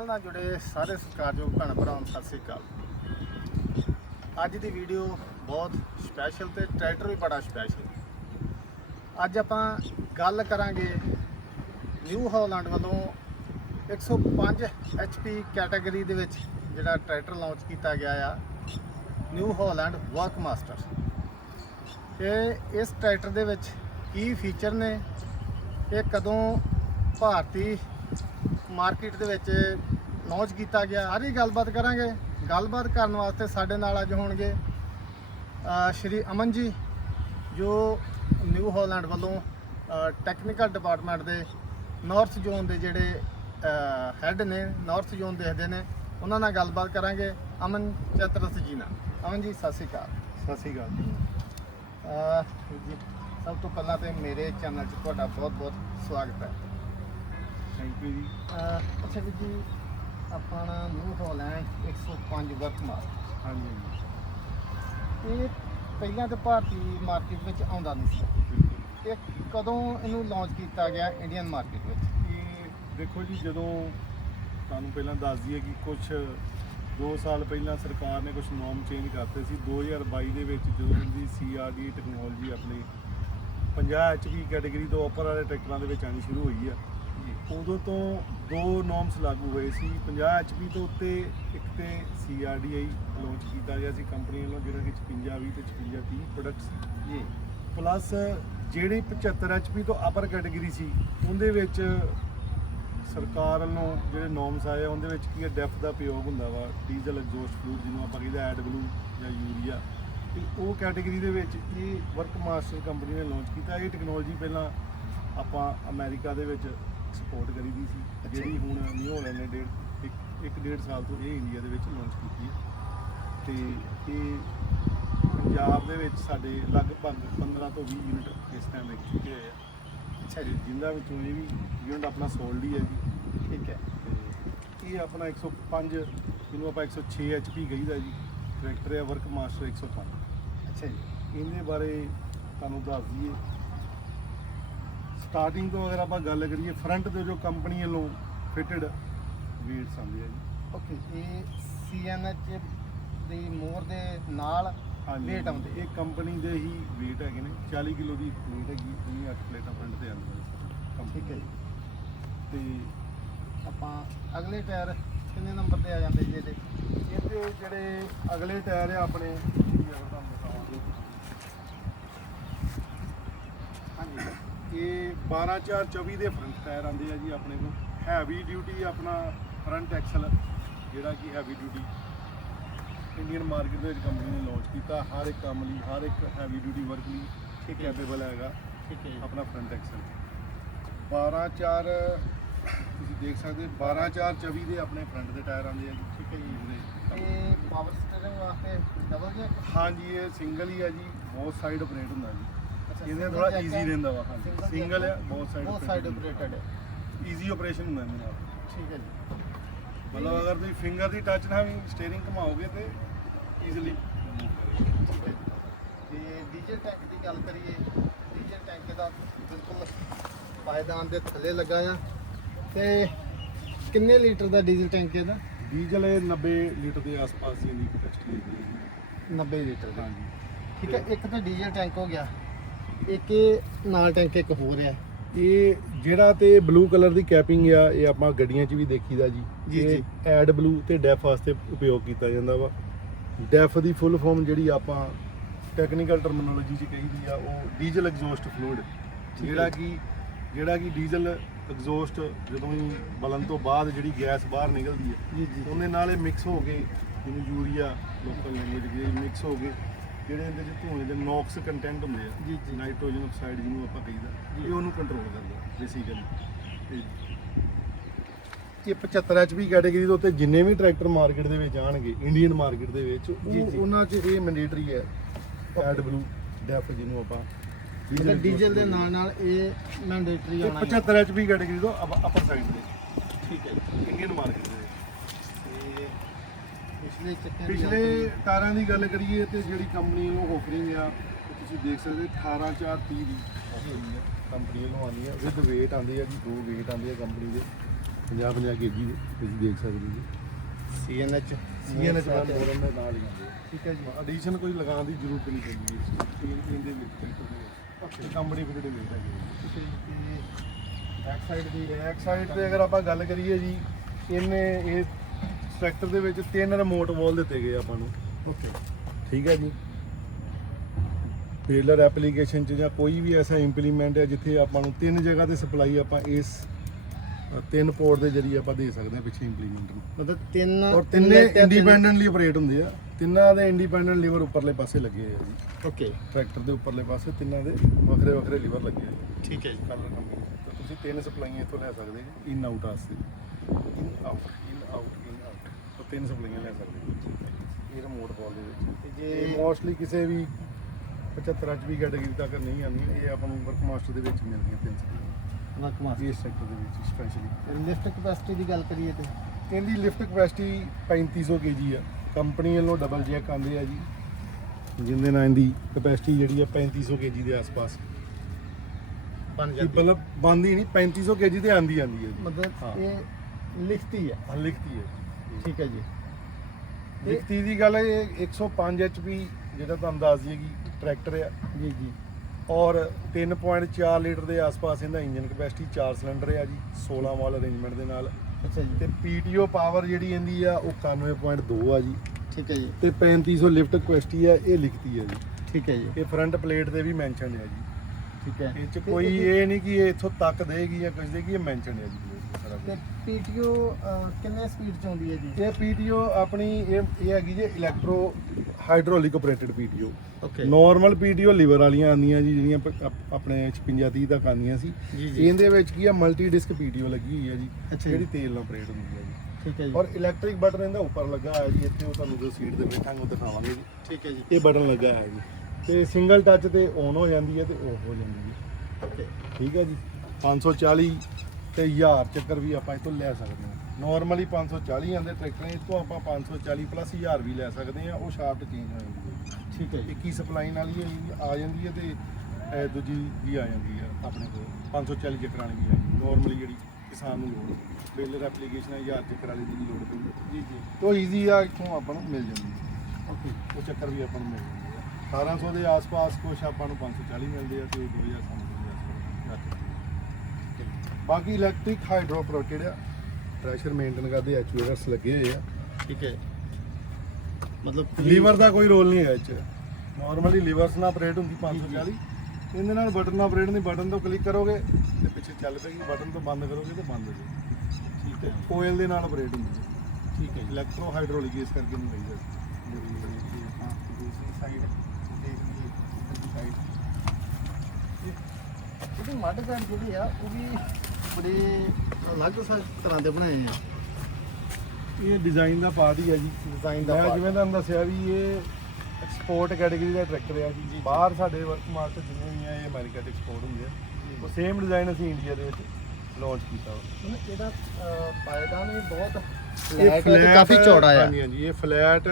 Channel ਨਾਲ ਜੁੜੇ ਸਾਰੇ ਸਤਿਕਾਰਯੋਗ ਭੈਣ ਭਰਾਵਾਂ ਨੂੰ ਸਤਿ ਸ੍ਰੀ ਅਕਾਲ। ਅੱਜ ਦੀ ਵੀਡੀਓ ਬਹੁਤ ਸਪੈਸ਼ਲ ਤੇ ਟਰੈਕਟਰ ਵੀ ਬੜਾ ਸਪੈਸ਼ਲ ਅੱਜ ਆਪਾਂ ਗੱਲ ਕਰਾਂਗੇ ਨਿਊ ਹਾਲੈਂਡ ਵੱਲੋਂ 105 HP ਕੈਟਾਗਰੀ ਦੇ ਵਿੱਚ ਜਿਹੜਾ ਟਰੈਕਟਰ ਲਾਂਚ ਕੀਤਾ ਗਿਆ ਆ ਨਿਊ ਹਾਲੈਂਡ ਵਰਕ ਮਾਸਟਰ ਇਹ ਇਸ ਟਰੈਕਟਰ ਦੇ ਵਿੱਚ ਕੀ ਫੀਚਰ ਨੇ, ਇਹ ਕਦੋਂ ਭਾਰਤੀ ਮਾਰਕੀਟ ਦੇ ਵਿੱਚ ਲਾਂਚ ਕੀਤਾ ਗਿਆ। ਸਾਰੀ ਗੱਲਬਾਤ ਕਰਾਂਗੇ। ਗੱਲਬਾਤ ਕਰਨ ਵਾਸਤੇ ਸਾਡੇ ਨਾਲ ਅੱਜ ਹੋਣਗੇ ਸ਼੍ਰੀ ਅਮਨ ਜੀ ਜੋ ਨਿਊ ਹਾਲੈਂਡ ਵੱਲੋਂ ਟੈਕਨੀਕਲ ਡਿਪਾਰਟਮੈਂਟ ਦੇ ਨਾਰਥ ਜ਼ੋਨ ਦੇ ਜਿਹੜੇ ਹੈੱਡ ਨੇ ਨਾਰਥ ਜ਼ੋਨ ਦੇਖਦੇ ਨੇ ਉਹਨਾਂ ਨਾਲ ਗੱਲਬਾਤ ਕਰਾਂਗੇ ਅਮਨ ਚਤਰਸ ਜੀ ਨਾਲ। ਅਮਨ ਜੀ ਸਤਿ ਸ਼੍ਰੀ ਅਕਾਲ। ਸਤਿ ਸ਼੍ਰੀ ਅਕਾਲ ਜੀ। ਸਭ ਤੋਂ ਪਹਿਲਾਂ ਤੇ ਮੇਰੇ ਚੈਨਲ 'ਚ ਤੁਹਾਡਾ ਬਹੁਤ-ਬਹੁਤ ਸਵਾਗਤ ਹੈ। ਥੈਂਕ ਯੂ ਜੀ। ਅੱਛਾ ਜੀ ਆਪਣਾ ਨਿਊ ਹਾਲੈਂਡ 105 ਵਰਕ ਮਾਰਕ। ਹਾਂਜੀ। ਇਹ ਪਹਿਲਾਂ ਤੇ ਭਾਰਤੀ ਮਾਰਕੀਟ ਵਿੱਚ ਆਉਂਦਾ ਨਹੀਂ ਸੀ। ਇਹ ਕਦੋਂ ਇਹਨੂੰ ਲਾਂਚ ਕੀਤਾ ਗਿਆ ਇੰਡੀਅਨ ਮਾਰਕੀਟ ਵਿੱਚ? ਇਹ ਦੇਖੋ ਜੀ ਜਦੋਂ ਤੁਹਾਨੂੰ ਪਹਿਲਾਂ ਦੱਸ ਦਈਏ ਕਿ ਕੁਝ 2 ਸਾਲ ਪਹਿਲਾਂ ਸਰਕਾਰ ਨੇ ਕੁਝ ਨੋਰਮ ਚੇਂਜ ਕਰਤੇ ਸੀ। 2022 ਦੇ ਵਿੱਚ ਜਦੋਂ ਇਹਦੀ ਸੀਆਰਡੀ ਟੈਕਨੋਲੋਜੀ ਆਪਣੀ 50 ਐਚਪੀ ਕੈਟਾਗਰੀ ਤੋਂ ਉੱਪਰ ਵਾਲੇ ਟਰੈਕਟਰਾਂ ਦੇ ਵਿੱਚ ਆਣੀ ਸ਼ੁਰੂ ਹੋਈ ਆ। ਉਦੋਂ ਤੋਂ ਦੋ ਨੋਰਮਸ ਲਾਗੂ ਹੋਏ ਸੀ। 50 ਐਚਪੀ ਤੋਂ ਉੱਤੇ ਇੱਕ ਤੇ ਸੀਆਰਡੀਆਈ ਲਾਂਚ ਕੀਤਾ ਗਿਆ ਸੀ ਕੰਪਨੀ ਵੱਲੋਂ ਜਿਹੜਾ ਕਿ 56 20 ਤੇ 56 30 ਪ੍ਰੋਡਕਟਸ ਜੀ। ਪਲੱਸ ਜਿਹੜੀ 75 ਐਚਪੀ ਤੋਂ ਅਪਰ ਕੈਟਾਗਰੀ ਸੀ ਉਹਦੇ ਵਿੱਚ ਸਰਕਾਰ ਵੱਲੋਂ ਜਿਹੜੇ ਨੋਰਮਸ ਆਏ ਆ ਉਹਦੇ ਵਿੱਚ ਕੀ ਹੈ ਡੈਫ ਦਾ ਪ੍ਰਯੋਗ ਹੁੰਦਾ ਵਾ। ਡੀਜ਼ਲ ਐਗਜ਼ੌਸਟ ਫਲੂਇਡ ਜਿਹਨੂੰ ਆਪਾਂ ਕਹਿੰਦੇ ਐਡ ਬਲੂ ਜਾਂ ਯੂਰੀਆ ਤੇ ਉਹ ਕੈਟਾਗਰੀ ਦੇ ਵਿੱਚ ਇਹ ਵਰਕ ਮਾਸਟਰ ਕੰਪਨੀ ਨੇ ਲਾਂਚ ਕੀਤਾ। ਇਹ ਟੈਕਨੋਲੋਜੀ ਪਹਿਲਾਂ ਆਪਾਂ ਅਮਰੀਕਾ ਦੇ ਵਿੱਚ ਸਪੋਰਟ ਕਰੀ ਦੀ ਸੀ। ਜਿਹੜੀ ਹੁਣ ਨਿਊ ਹਾਲੈਂਡ ਨੇ ਡੇਢ ਇੱਕ- ਇੱਕ ਡੇਢ ਸਾਲ ਤੋਂ ਇਹ ਇੰਡੀਆ ਦੇ ਵਿੱਚ ਲਾਂਚ ਕੀਤੀ ਹੈ। ਤੇ ਇਹ ਪੰਜਾਬ ਦੇ ਵਿੱਚ ਸਾਡੇ ਲਗਭਗ 15 ਤੋਂ 20 ਯੂਨਿਟ ਇਸ ਟਾਈਮ ਵਿਕ ਚੁੱਕੇ ਹੋਏ ਆ ਅੱਛਾ ਜੀ। ਜਿੰਦਾ ਵਿੱਚੋਂ ਇਹ ਵੀ ਯੂਨਿਟ ਆਪਣਾ ਸੋਲਡ ਹੀ ਹੈ ਜੀ। ਠੀਕ ਹੈ। ਤੇ ਇਹ ਆਪਣਾ 105 ਜਿਹਨੂੰ ਆਪਾਂ 106 HP ਕਹੀਦਾ ਜੀ। ਟਰੈਕਟਰ ਹੈ ਵਰਕ ਮਾਸਟਰ 105 ਅੱਛਾ ਜੀ। ਇਹਦੇ ਬਾਰੇ ਤੁਹਾਨੂੰ ਦੱਸ ਦਈਏ। ਸਟਾਰਟਿੰਗ ਤੋਂ ਅਗਰ ਆਪਾਂ ਗੱਲ ਕਰੀਏ ਫਰੰਟ ਤੇ ਜੋ ਕੰਪਨੀ ਵੱਲੋਂ ਫਿਟਡ ਵੇਟਸ ਆਉਂਦੇ ਆ ਜੀ। ਓਕੇ ਇਹ ਸੀਐਨਐਚ ਦੀ ਮੋਹਰ ਦੇ ਨਾਲ weight ਆਉਂਦੇ ਇਹ ਕੰਪਨੀ ਦੇ ਹੀ weight ਹੈਗੇ ਨੇ। 40 ਕਿਲੋ ਦੀ weight ਹੈਗੀ ਇਹਨੀ 8 ਪਲੇਟਾਂ ਫਰੰਟ ਤੇ ਆਉਂਦੀਆਂ ਨੇ ਠੀਕ ਹੈ ਜੀ। ਤੇ ਆਪਾਂ ਅਗਲੇ ਟਾਇਰ ਕਿੰਨੇ ਨੰਬਰ ਤੇ ਆ ਜਾਂਦੇ ਜੀ ਇਹਦੇ? ਇਹਦੇ ਜਿਹੜੇ ਅਗਲੇ ਟਾਇਰ ਆ ਆਪਣੇ ਅਗਰ ਤੁਹਾਨੂੰ ਦਿਖਾਵਾਂਗੇ ਹਾਂਜੀ ਇਹ 12424 ਦੇ ਫਰੰਟ ਟਾਇਰ ਆਉਂਦੇ ਆ ਜੀ ਆਪਣੇ ਕੋਲ। ਹੈਵੀ ਡਿਊਟੀ ਆਪਣਾ ਫਰੰਟ ਐਕਸਲ ਜਿਹੜਾ ਕਿ ਹੈਵੀ ਡਿਊਟੀ ਇੰਡੀਅਨ ਮਾਰਕੀਟ ਦੇ ਵਿੱਚ ਕੰਪਨੀ ਨੇ ਲਾਂਚ ਕੀਤਾ ਹਰ ਇੱਕ ਕੰਮ ਲਈ ਹਰ ਇੱਕ ਹੈਵੀ ਡਿਊਟੀ ਵਰਕ ਲਈ ਠੀਕ ਹੈ ਕੈਪੇਬਲ ਹੈਗਾ ਠੀਕ ਹੈ ਆਪਣਾ ਫਰੰਟ ਐਕਸਲ 124 ਤੁਸੀਂ ਦੇਖ ਸਕਦੇ 12424 ਦੇ ਆਪਣੇ ਫਰੰਟ ਦੇ ਟਾਇਰ ਆਉਂਦੇ ਆ ਜੀ। ਠੀਕ ਹੈ ਜੀ। ਇਹ ਪਾਵਰ ਸਟੀਅਰਿੰਗ ਵਾਸਤੇ ਡਬਲ ਜੇ ਹਾਂਜੀ ਇਹ ਸਿੰਗਲ ਹੀ ਹੈ ਜੀ ਬਹੁਤ ਸਾਈਡ ਆਪਰੇਟ ਹੁੰਦਾ ਜੀ। ਇਹਦੇ ਥੋੜਾ ਈਜ਼ੀ ਹੈ। ਰਹਿੰਦਾ ਵਾ ਹਾਂਜੀ। ਸਿੰਗਲ ਹੈ ਬਹੁਤ ਸਾਈਡ ਬਹੁਤ ਸਾਈਡ ਆਪਰੇਟਡ ਹੈ। ਈਜ਼ੀ ਆਪਰੇਸ਼ਨ ਹੁੰਦਾ ਇਹਦੇ ਨਾਲ। ਠੀਕ ਹੈ ਜੀ। ਮਤਲਬ ਅਗਰ ਤੁਸੀਂ ਫਿੰਗਰ ਦੀ ਟੱਚ ਨਾਲ ਵੀ ਸਟੀਅਰਿੰਗ ਘੁਮਾਓਗੇ ਤੇ ਈਜ਼ੀਲੀ ਹੈ ਤੇ ਡੀਜ਼ਲ ਟੈਂਕ ਦੀ ਗੱਲ ਕਰੀਏ ਡੀਜ਼ਲ ਟੈਂਕ ਦਾ ਬਿਲਕੁਲ ਪਾਇਦਾਨ ਦੇ ਥੱਲੇ ਲੱਗਾ ਆ। ਤੇ ਕਿੰਨੇ ਲੀਟਰ ਦਾ ਡੀਜ਼ਲ ਟੈਂਕ ਇਹਦਾ? ਡੀਜ਼ਲ ਇਹ 90 ਲੀਟਰ ਦੇ ਆਸ-ਪਾਸ ਦੀ ਇਹਦੀ ਕਪੈਸਿਟੀ ਹੈ। 90 ਲੀਟਰ ਦਾ। ਹਾਂਜੀ। ਠੀਕ ਹੈ ਇੱਕ ਤਾਂ ਡੀਜ਼ਲ ਟੈਂਕ ਹੋ ਗਿਆ। ਇੱਕ ਇਹ ਨਾਲ ਟੈਂਕ ਇੱਕ ਹੋਰ ਆ। ਇਹ ਜਿਹੜਾ ਤੇ ਬਲੂ ਕਲਰ ਦੀ ਕੈਪਿੰਗ ਆ ਇਹ ਆਪਾਂ ਗੱਡੀਆਂ 'ਚ ਵੀ ਦੇਖੀਦਾ ਜੀ। ਜੀ, ਇਹ ਜੀ। ਐਡ ਬਲੂ ਤੇ ਡੈਫ ਵਾਸਤੇ ਉਪਯੋਗ ਕੀਤਾ ਜਾਂਦਾ ਵਾ। ਡੈਫ ਦੀ ਫੁੱਲ ਫਾਰਮ ਜਿਹੜੀ ਆਪਾਂ ਟੈਕਨੀਕਲ ਟਰਮੀਨੋਲੋਜੀ 'ਚ ਕਹੀਦੀ ਆ ਉਹ ਡੀਜ਼ਲ ਐਗਜ਼ੌਸਟ ਫਲੂਇਡ। ਜਿਹੜਾ ਕਿ ਜਿਹੜਾ ਕਿ ਡੀਜ਼ਲ ਐਗਜ਼ੌਸਟ ਜਦੋਂ ਹੀ ਬਲਨ ਤੋਂ ਬਾਅਦ ਜਿਹੜੀ ਗੈਸ ਬਾਹਰ ਨਿਕਲਦੀ ਹੈ ਜੀ ਜੀ। ਉਹਦੇ ਨਾਲ ਇਹ ਮਿਕਸ ਹੋ ਕੇ ਜਿਹਨੂੰ ਯੂਰੀਆ ਲੋਕਲ ਲੈਂਗੁਏਜ ਦੇ ਮਿਕਸ ਹੋ ਕੇ ਜਿਹੜੇ ਇਹਦੇ ਚ ਧੂਏ ਦੇ ਨੌਕਸ ਕੰਟੈਂਟ ਹੁੰਦੇ ਆ ਜੀ, ਜੀ। ਨਾਈਟ੍ਰੋਜਨ ਆਕਸਾਈਡ ਜਿਹਨੂੰ ਆਪਾਂ ਕਹੀਦਾ। ਇਹ ਉਹਨੂੰ ਕੰਟਰੋਲ ਕਰਦਾ ਬੇਸਿਕਲੀ ਇਹ 75 ਐਚਪੀ ਕੈਟਾਗਰੀ ਦੇ ਉੱਤੇ ਜਿੰਨੇ ਵੀ ਟਰੈਕਟਰ ਮਾਰਕੀਟ ਦੇ ਵਿੱਚ ਆਣਗੇ ਇੰਡੀਅਨ ਮਾਰਕੀਟ ਦੇ ਵਿੱਚ। ਉਹਨਾਂ 'ਚ ਇਹ ਮੈਂਡੇਟਰੀ ਹੈ। ਐਡ ਬਲੂ ਡੈਫ ਜਿਹਨੂੰ ਆਪਾਂ ਮਤਲਬ ਡੀਜ਼ਲ ਦੇ ਨਾਲ ਨਾਲ ਇਹ ਮੈਂਡੇਟਰੀ ਹੈ। 75 ਐਚਪੀ ਕੈਟਾਗਰੀ ਤੋਂ ਅਪਰ ਸਾਈਡ ਦੇ ਠੀਕ ਹੈ। ਇੰਡੀਅਨ ਮਾਰਕੀਟ ਵਿੱਚ ਤੇ ਪਿਛਲੇ ਚੱਕਿਆਂ ਦੀ ਗੱਲ ਪਿਛਲੇ ਕਰੀਏ। ਟਾਇਰਾਂ ਦੀ ਗੱਲ ਕਰੀਏ ਤੇ ਜਿਹੜੀ ਕੰਪਨੀ ਨੂੰ ਆਫਰਿੰਗ ਆ ਉਹ ਤੁਸੀਂ ਦੇਖ ਸਕਦੇ 18430 ਦੀ। offering ਹੈ ਕੰਪਨੀ ਨੂੰ ਆਉਂਦੀ ਹੈ। ਵਿਦ weight ਆਉਂਦੀ ਹੈ ਜੀ ਦੋ weight ਆਉਂਦੇ ਆ ਕੰਪਨੀ ਦੇ। 50 50 ਕੇਜੀ ਦੇ ਤੁਸੀਂ ਦੇਖ ਸਕਦੇ ਜੀ। ਸੀਐਨਐਚ ਸੀਐਨਐਚ ਦਾ ਮੋਡਲ ਦੇ ਨਾਲ ਹੀ ਆਉਂਦੇ ਆ ਠੀਕ ਹੈ ਜੀ। ਐਡੀਸ਼ਨ ਕੋਈ ਲਗਾਉਣ ਦੀ ਜ਼ਰੂਰਤ ਨਹੀਂ ਪੈਂਦੀ ਇਸ ਟੀਮ ਟੀਮ ਦੇ ਵਿੱਚ ਓਕੇ ਕੰਪਨੀ ਫਿਟਡ ਮਿਲਦਾ ਹੈ ਬੈਕ ਸਾਈਡ ਦੀ ਬੈਕ ਸਾਈਡ ਤੇ ਅਗਰ ਆਪਾਂ ਗੱਲ ਕਰੀਏ ਜੀ ਇਹਨੇ ਇਹ ਟਰੈਕਟਰ ਦੇ ਵਿੱਚ ਤਿੰਨ ਰਿਮੋਟ ਵਾਲ ਦਿੱਤੇ ਗਏ ਆਪਾਂ ਨੂੰ। ਓਕੇ ਠੀਕ ਹੈ ਜੀ? ਟੇਲਰ ਐਪਲੀਕੇਸ਼ਨ ਚ ਜਾਂ ਕੋਈ ਵੀ ਐਸਾ ਇੰਪਲੀਮੈਂਟ ਹੈ ਜਿੱਥੇ ਆਪਾਂ ਨੂੰ ਤਿੰਨ ਜਗ੍ਹਾ ਤੇ ਸਪਲਾਈ ਆਪਾਂ ਇਸ ਤਿੰਨ ਪੋਰਟ ਦੇ ਜਰੀਏ ਆਪਾਂ ਦੇ ਸਕਦੇ ਹਾਂ ਪਿੱਛੇ ਇੰਪਲੀਮੈਂਟ ਨੂੰ। ਮਤਲਬ ਤਿੰਨ ਔਰ ਤਿੰਨੇ ਇੰਡੀਪੈਂਡੈਂਟਲੀ ਆਪਰੇਟ ਹੁੰਦੇ ਆ। ਤਿੰਨਾਂ ਦੇ ਇੰਡੀਪੈਂਡੈਂਟ ਲੀਵਰ ਉੱਪਰਲੇ ਪਾਸੇ ਲੱਗੇ ਆ ਜੀ। ਓਕੇ ਟਰੈਕਟਰ ਦੇ ਉੱਪਰਲੇ ਪਾਸੇ ਤਿੰਨਾਂ ਦੇ ਵੱਖਰੇ ਵੱਖਰੇ ਲੀਵਰ ਲੱਗੇ ਆ। ਠੀਕ ਹੈ ਜੀ। ਕਲਰ ਕੰਪਨੀ ਤੁਸੀਂ ਤਿੰਨ ਸਪਲਾਈਆਂ ਇੱਥੋਂ ਲੈ ਸਕਦੇ ਜੀ ਇਨ ਆਊਟ ਵਾਸਤੇ ਇਨ ਆਊਟ ਇਨ ਆਊਟ ਤਿੰਨ ਸਪਲਾਈਆਂ ਲੈ ਸਕਦੇ ਜੀ ਇਹ ਰਿਮੋਟ ਬਾਲ ਦੇ ਵਿੱਚ। ਤੇ ਜੇ ਮੋਸਟਲੀ ਕਿਸੇ ਵੀ 75 ਐਚਪੀ ਕੈਟਾਗਰੀ ਤੱਕ ਨਹੀਂ ਆਉਂਦੀਆਂ ਇਹ ਆਪਾਂ ਨੂੰ ਵਰਕ ਮਾਸਟਰ ਦੇ ਵਿੱਚ ਮਿਲਦੀਆਂ ਤਿੰਨ ਸਪਲਾਈਆਂ ਵਕਮਾ ਇਸ ਸੈਕਟਰ ਦੇ ਵਿੱਚ ਸਪੈਸ਼ਲੀ ਲਿਫਟ ਕਪੈਸਿਟੀ ਦੀ ਗੱਲ ਕਰੀਏ ਤੇ? ਇਹਦੀ ਲਿਫਟ ਕਪੈਸਿਟੀ 3500 kg ਆ। ਕੰਪਨੀ ਵੱਲੋਂ ਡਬਲ ਜੈਕ ਆਉਂਦੇ ਆ ਜੀ ਜਿੰਦੇ ਨਾਲ ਇਹਦੀ ਕਪੈਸਿਟੀ ਜਿਹੜੀ ਆ 3500 kg ਦੇ ਆਸ-ਪਾਸ। ਬਣ ਇਹ ਮਤਲਬ ਬੰਦੀ ਨਹੀਂ 3500 kg ਤੇ ਆਂਦੀ ਆਂਦੀ ਹੈ ਜੀ ਹਾਂ। ਮਤਲਬ ਇਹ ਲਿਖਤੀ ਹੈ ਹਾਂ ਲਿਖਤੀ ਹੈ ਠੀਕ ਹੈ ਜੀ। ਤੇ- ਲਿਖਤੀ ਦੀ ਗੱਲ ਹੈ ਇਹ 105 HP ਜਿਹੜਾ ਤੁਹਾਨੂੰ ਦੱਸ ਦਈਏਗੀ ਟਰੈਕਟਰ ਆ। ਜੀ ਜੀ। ਔਰ 3.4 ਲੀਟਰ ਦੇ ਆਸ-ਪਾਸ ਇਹਦਾ ਇੰਜਨ ਕਪੈਸਿਟੀ 4 ਸਿਲੰਡਰ ਆ ਜੀ 16 ਵਾਲ ਅਰੇਂਜਮੈਂਟ ਦੇ ਨਾਲ। ਅੱਛਾ ਤੇ ਜੀ PTO ਪਾਵਰ ਜਿਹੜੀ ਇਹਦੀ ਆ ਉਹ 91.2 ਆ ਜੀ। ਠੀਕ ਹੈ ਜੀ। ਤੇ 3500 ਲਿਫਟ ਕਪੈਸਿਟੀ ਆ ਇਹ ਲਿਖਤੀ ਆ ਜੀ। ਠੀਕ ਹੈ ਜੀ। ਇਹ ਫਰੰਟ ਪਲੇਟ ਤੇ ਵੀ ਮੈਂਸ਼ਨ ਹੈ ਜੀ। ਠੀਕ ਹੈ। ਇਹ ਚ ਤੇ ਕੋਈ ਇਹ ਨਹੀਂ ਕਿ ਇਹ ਇੱਥੋਂ ਤੱਕ ਦੇਗੀ ਜਾਂ ਕੁਝ ਦੇਗੀ ਇਹ ਮੈਂਸ਼ਨ ਹੈ ਜੀ। ਤੇ ਪੀਟੀਓ ਕਿੰਨੇ ਸਪੀਡ ਚ ਆਉਂਦੀ ਹੈ ਜੀ? ਇਹ ਪੀਟੀਓ ਆਪਣੀ ਇਹ ਇਹ ਹੈਗੀ ਜੀ electro hydraulic operated PTO. Okay normal PTO lever ਵਾਲੀਆਂ ਆਉਂਦੀਆਂ ਜੀ ਜਿਹੜੀਆਂ ਆਪ- ਆਪਣੇ 56 30 ਤੱਕ ਆਉਂਦੀਆਂ ਸੀ। ਜੀ ਜੀ। ਇਹਦੇ ਵਿੱਚ ਕੀ ਆ ਮਲਟੀ ਡਿਸਕ ਪੀਟੀਓ ਲੱਗੀ ਹੋਈ ਹੈ ਜੀ ਅੱਛਾ ਜੀ। ਜਿਹੜੀ ਤੇਲ ਨਾਲ ਆਪਰੇਟ ਹੁੰਦੀ ਹੈ ਜੀ। ਠੀਕ ਹੈ ਜੀ। ਔਰ ਇਲੈਕਟ੍ਰਿਕ ਬਟਨ ਇਹਦਾ ਉੱਪਰ ਲੱਗਾ ਹੋਇਆ ਜੀ ਇੱਥੇ ਉਹ ਤੁਹਾਨੂੰ ਜੋ ਸੀਟ ਤੇ ਬੈਠਾਂਗੇ ਉਹ ਦਿਖਾਵਾਂਗੇ ਜੀ। ਠੀਕ ਹੈ ਜੀ। ਇਹ ਬਟਨ ਲੱਗਾ ਹੋਇਆ ਜੀ। ਤੇ ਸਿੰਗਲ ਟੱਚ ਤੇ ਔਨ ਹੋ ਜਾਂਦੀ ਹੈ ਤੇ ਆਫ ਹੋ ਜਾਂਦੀ ਹੈ। ਓਕੇ ਠੀਕ ਹੈ ਜੀ। 540 ਤੇ 1000 ਚੱਕਰ ਵੀ ਆਪਾਂ ਇਹ ਤੋਂ ਲੈ ਸਕਦੇ ਹਾਂ। ਨਾਰਮਲੀ 540 ਆਂਦੇ ਟਰੈਕਟਰ ਇਹ ਤੋਂ ਆਪਾਂ 540 ਪਲੱਸ 1000 ਵੀ ਲੈ ਸਕਦੇ ਹਾਂ ਉਹ ਸ਼ਾਫਟ ਚੇਂਜ ਹੋ ਜਾਂਦੀ ਹੈ। ਠੀਕ ਹੈ ਜੀ। 21 ਸਪਲਾਈ ਨਾਲ ਹੀ ਆ ਜਾਂਦੀ ਹੈ ਤੇ ਇਹ ਦੂਜੀ ਵੀ ਆ ਜਾਂਦੀ ਹੈ ਆਪਣੇ ਕੋਲ। 540 ਚੱਕਰਾਂ ਵਾਲੀ ਵੀ ਆ ਜਾਂਦੀ ਨਾਰਮਲੀ ਜਿਹੜੀ ਕਿਸਾਨ ਨੂੰ ਲੋੜ ਬੇਲਰ ਐਪਲੀਕੇਸ਼ਨ ਹੈ 1000 ਚੱਕਰ ਵਾਲੀ ਦੀ ਲੋੜ ਪੈਂਦੀ ਜੀ ਜੀ। ਤੋਂ ਈਜ਼ੀ ਆ ਇੱਥੋਂ ਆਪਾਂ ਨੂੰ ਮਿਲ ਜਾਂਦੀ ਹੈ। ਓਕੇ ਉਹ ਚੱਕਰ ਵੀ ਆਪਾਂ ਨੂੰ ਮਿਲ ਜਾਂਦੇ ਆ। 1800 ਦੇ ਆਸ-ਪਾਸ ਕੁਛ ਆਪਾਂ ਨੂੰ 540 ਮਿਲਦੇ ਆ ਤੇ 2000 ਸਮਥਿੰਗ ਦੇ ਆਸ-ਪਾਸ। ਬਾਕੀ ਇਲੈਕਟ੍ਰਿਕ ਹਾਈਡਰੋ ਪ੍ਰੋਟੇਡ ਆ ਪ੍ਰੈਸ਼ਰ ਮੇਨਟੇਨ ਕਰਦੇ ਐਚੂਏਟਰਸ ਲੱਗੇ ਹੋਏ ਆ। ਠੀਕ ਹੈ। ਮਤਲਬ ਲੀਵਰ ਦਾ ਕੋਈ ਰੋਲ ਨਹੀਂ ਹੈ ਇਹ ਚ ਨਾਰਮਲੀ ਲੀਵਰਸ ਨਾਲ ਆਪਰੇਟ ਹੁੰਦੀ 540 ਇਹਦੇ ਨਾਲ ਬਟਨ ਨਾਲ ਆਪਰੇਟ ਨਹੀਂ ਬਟਨ ਤੋਂ ਕਲਿੱਕ ਕਰੋਗੇ ਤੇ ਪਿੱਛੇ ਚੱਲ ਪਏਗੀ ਬਟਨ ਤੋਂ ਬੰਦ ਕਰੋਗੇ ਤੇ ਬੰਦ ਹੋ ਜਾਏਗੀ ਠੀਕ ਹੈ। ਕੋਇਲ ਦੇ ਨਾਲ ਆਪਰੇਟ ਹੁੰਦੀ ਹੈ। ਠੀਕ ਹੈ। ਇਲੈਕਟ੍ਰੋ ਹਾਈਡ੍ਰੋਲਿਕ ਇਸ ਕਰਕੇ ਨਹੀਂ ਜਾਂਦੀ ਮੇਰੀ ਇਹ ਆਪਾਂ ਦੂਸਰੀ ਸਾਈਡ ਦੇਖ ਲਈਏ ਇੱਧਰਲੀ ਸਾਈਡ ਇਹਦੇ ਮੱਡ ਗਾਰਡ ਜਿਹੜੇ ਆ ਉਹ ਵੀ ਬੜੇ ਅਲੱਗ ਸਾ ਤਰ੍ਹਾਂ ਦੇ ਬਣਾਏ ਆ। ਇਹ ਡਿਜ਼ਾਈਨ ਦਾ ਪਾਰਟ ਹੀ ਹੈ ਜੀ। ਡਿਜ਼ਾਈਨ ਦਾ ਮੈਂ part। ਜਿਵੇਂ ਤੁਹਾਨੂੰ ਦੱਸਿਆ ਵੀ ਇਹ ਐਕਸਪੋਰਟ ਕੈਟਾਗਰੀ ਦਾ ਟਰੈਕਟਰ ਆ ਜੀ। ਬਾਹਰ ਸਾਡੇ ਵਰਕ ਮਾਰਕੀਟ ਜਿੰਨੇ ਵੀ ਆ ਇਹ ਅਮਰੀਕਾ 'ਚ ਐਕਸਪੋਰਟ ਹੁੰਦੇ ਆ। ਉਹ ਸੇਮ ਡਿਜ਼ਾਈਨ ਅਸੀਂ ਇੰਡੀਆ ਦੇ ਵਿੱਚ ਲਾਂਚ ਕੀਤਾ ਵਾ। ਇਹਦਾ ਪਾਇਦਾਨ ਵੀ ਬਹੁਤ flat ਹੈ ਤੇ ਕਾਫੀ ਚੌੜਾ ਆ। ਹਾਂਜੀ ਹਾਂਜੀ ਇਹ ਫਲੈਟ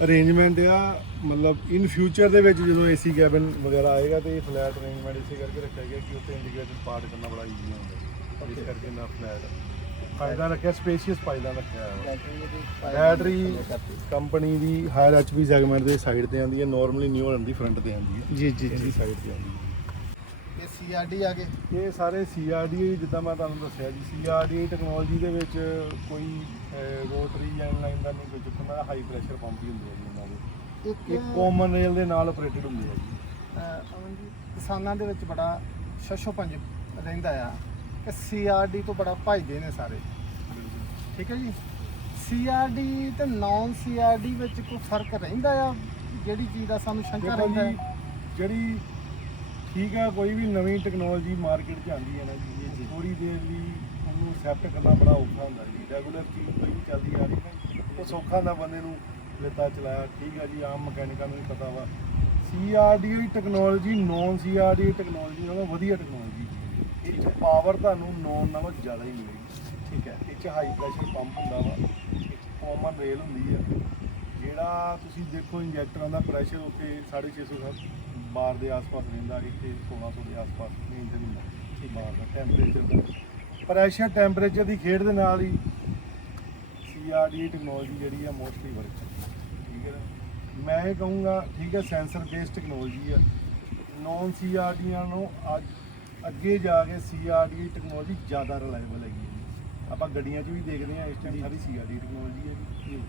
ਅਰੇਂਜਮੈਂਟ ਆ ਮਤਲਬ ਇਨ ਫਿਊਚਰ ਦੇ ਵਿੱਚ ਜਦੋਂ ਏਸੀ ਕੈਬਨ ਵਗੈਰਾ ਆਏਗਾ ਤੇ ਇਹ ਫਲੈਟ ਅਰੇਂਜਮੈਂਟ ਇਸੇ ਕਰਕੇ ਰੱਖਿਆ ਗਿਆ ਕਿ ਉੱਤੇ ਇੰਟੀਗ੍ਰੇਟਡ ਪਾਰਟ ਕਰਨਾ ਬੜਾ ਈਜ਼ੀ ਹੁੰਦਾ ਹੈ। ਇਸ ਕਰਕੇ ਨਾ ਫਲੈਟ ਫਾਇਦਾ ਰੱਖਿਆ ਸਪੇਸ਼ੀਅਸ ਫਾਇਦਾ ਰੱਖਿਆ ਹੈ ਬੈਟਰੀ ਕੰਪਨੀ ਦੀ ਹਾਇਰ ਐਚਪੀ ਸੈਗਮੈਂਟ ਦੇ ਸਾਈਡ ਤੇ ਆਉਂਦੀ ਹੈ ਨਾਰਮਲੀ ਨਿਊ ਰਨ ਦੀ ਫਰੰਟ ਤੇ ਆਉਂਦੀ ਹੈ। ਜੀ ਜੀ ਜੀ। ਸਾਈਡ ਤੇ ਆਉਂਦੀ ਹੈ। ਇਹ ਸੀਆਰਡੀ ਆ ਗਏ? ਇਹ ਸਾਰੇ ਸੀਆਰਡੀ ਜਿੱਦਾਂ ਮੈਂ ਤੁਹਾਨੂੰ ਦੱਸਿਆ ਜੀ ਸੀਆਰਡੀ ਟੈਕਨੋਲੋਜੀ ਦੇ ਵਿੱਚ ਕੋਈ ਰੋਟਰੀ ਜਾਂ ਇਨਲਾਈਨ ਦਾ ਨਹੀਂ ਕੋਈ ਚੁੱਕਣਾ ਹਾਈ ਪ੍ਰੈਸ਼ਰ ਪੰਪ ਹੀ ਹੁੰਦੇ ਆ ਜੀ ਉਹਨਾਂ ਦੇ। ਇੱਕ ਕਾਮਨ ਰੇਲ ਦੇ ਨਾਲ ਆਪਰੇਟਡ ਹੁੰਦੇ ਆ ਜੀ। ਅਮਨ ਜੀ, ਕਿਸਾਨਾਂ ਦੇ ਵਿੱਚ ਬੜਾ ਸ਼ਸ਼ੋ ਪੰਜ ਰਹਿੰਦਾ ਆ ਕਿ ਸੀਆਰਡੀ ਤੋਂ ਬੜਾ ਭਜਦੇ ਨੇ ਸਾਰੇ। ਠੀਕ ਹੈ ਜੀ? ਸੀਆਰਡੀ ਤੇ ਨਾਨ ਸੀਆਰਡੀ ਵਿੱਚ ਕੋਈ ਫ਼ਰਕ ਰਹਿੰਦਾ ਆ? ਜਿਹੜੀ ਚੀਜ਼ ਦਾ ਸਾਨੂੰ ਸ਼ੰਕਾ ਰਹਿੰਦਾ ਜਿਹੜੀ ਠੀਕ ਆ ਕੋਈ ਵੀ ਨਵੀਂ ਟੈਕਨੋਲੋਜੀ ਮਾਰਕੀਟ 'ਚ ਆਉਂਦੀ ਹੈ ਨਾ ਜੀ। ਥੋੜੀ ਦੇਰ ਲਈ ਉਹਨੂੰ ਐਕਸੈਪਟ ਕਰਨਾ ਬੜਾ ਔਖਾ ਹੁੰਦਾ ਜੀ। ਰੈਗੂਲਰ ਚੀਜ਼ ਕੋਈ ਵੀ ਚੱਲਦੀ ਆ ਰਹੀ ਨਾ ਉਹ ਸੌਖਾ ਹੁੰਦਾ ਬੰਦੇ ਨੂੰ ਲਿੱਤਾ ਚਲਾਇਆ ਠੀਕ ਆ ਜੀ ਆਮ ਮਕੈਨਿਕਾਂ ਨੂੰ ਵੀ ਪਤਾ ਵਾ। CRD technology non CRD technology ਨਾਲੋਂ ਵਧੀਆ ਟੈਕਨੋਲੋਜੀ ਇਹ 'ਚ ਪਾਵਰ ਤੁਹਾਨੂੰ ਨੌਨ ਨਾਲੋਂ ਜ਼ਿਆਦਾ ਹੀ ਮਿਲੇਗੀ। ਠੀਕ ਹੈ ਇਹ 'ਚ ਹਾਈ ਪ੍ਰੈਸ਼ਰ ਪੰਪ ਹੁੰਦਾ ਵਾ। ਕਾਮਨ ਰੇਲ ਹੁੰਦੀ ਆ। ਜਿਹੜਾ ਤੁਸੀਂ ਦੇਖੋ ਇੰਜੈਕਟਰਾਂ ਦਾ ਪ੍ਰੈਸ਼ਰ ਉੱਤੇ 650 ਬਾਰ ਦੇ ਆਸ-ਪਾਸ ਰਹਿੰਦਾ, ਇੱਥੇ 1600 ਦੇ ਆਸ-ਪਾਸ ਰੇਂਜ ਹੁੰਦਾ। ਠੀਕ ਬਾਰ ਦਾ ਟੈਂਪਰੇਚਰ ਦਾ। ਪ੍ਰੈਸ਼ਰ ਟੈਂਪਰੇਚਰ ਦੀ ਖੇਡ ਦੇ ਨਾਲ ਹੀ ਸੀਆਰਡੀ ਟੈਕਨੋਲੋਜੀ ਜਿਹੜੀ ਆ ਮੋਸਟਲੀ ਵਰਕ ਠੀਕ ਹੈ ਮੈਂ ਇਹ ਕਹੂੰਗਾ, ਠੀਕ ਹੈ ਸੈਂਸਰ ਬੇਸਡ ਟੈਕਨੋਲੋਜੀ ਆ। ਨੌਨ ਸੀਆਰਡੀਆਂ ਨੂੰ ਅੱਜ ਅੱਗੇ ਜਾ ਕੇ ਸੀਆਰਡੀ ਟੈਕਨੋਲੋਜੀ ਜ਼ਿਆਦਾ ਰਿਲਾਇਬਲ ਹੈਗੀ ਹੈ ਆਪਾਂ ਗੱਡੀਆਂ 'ਚ ਵੀ ਦੇਖਦੇ ਆ ਇਸ ਟਾਈਮ ਸਾਰੀ ਸੀਆਰਡੀ ਟੈਕਨੋਲੋਜੀ ਹੈ ਜੀ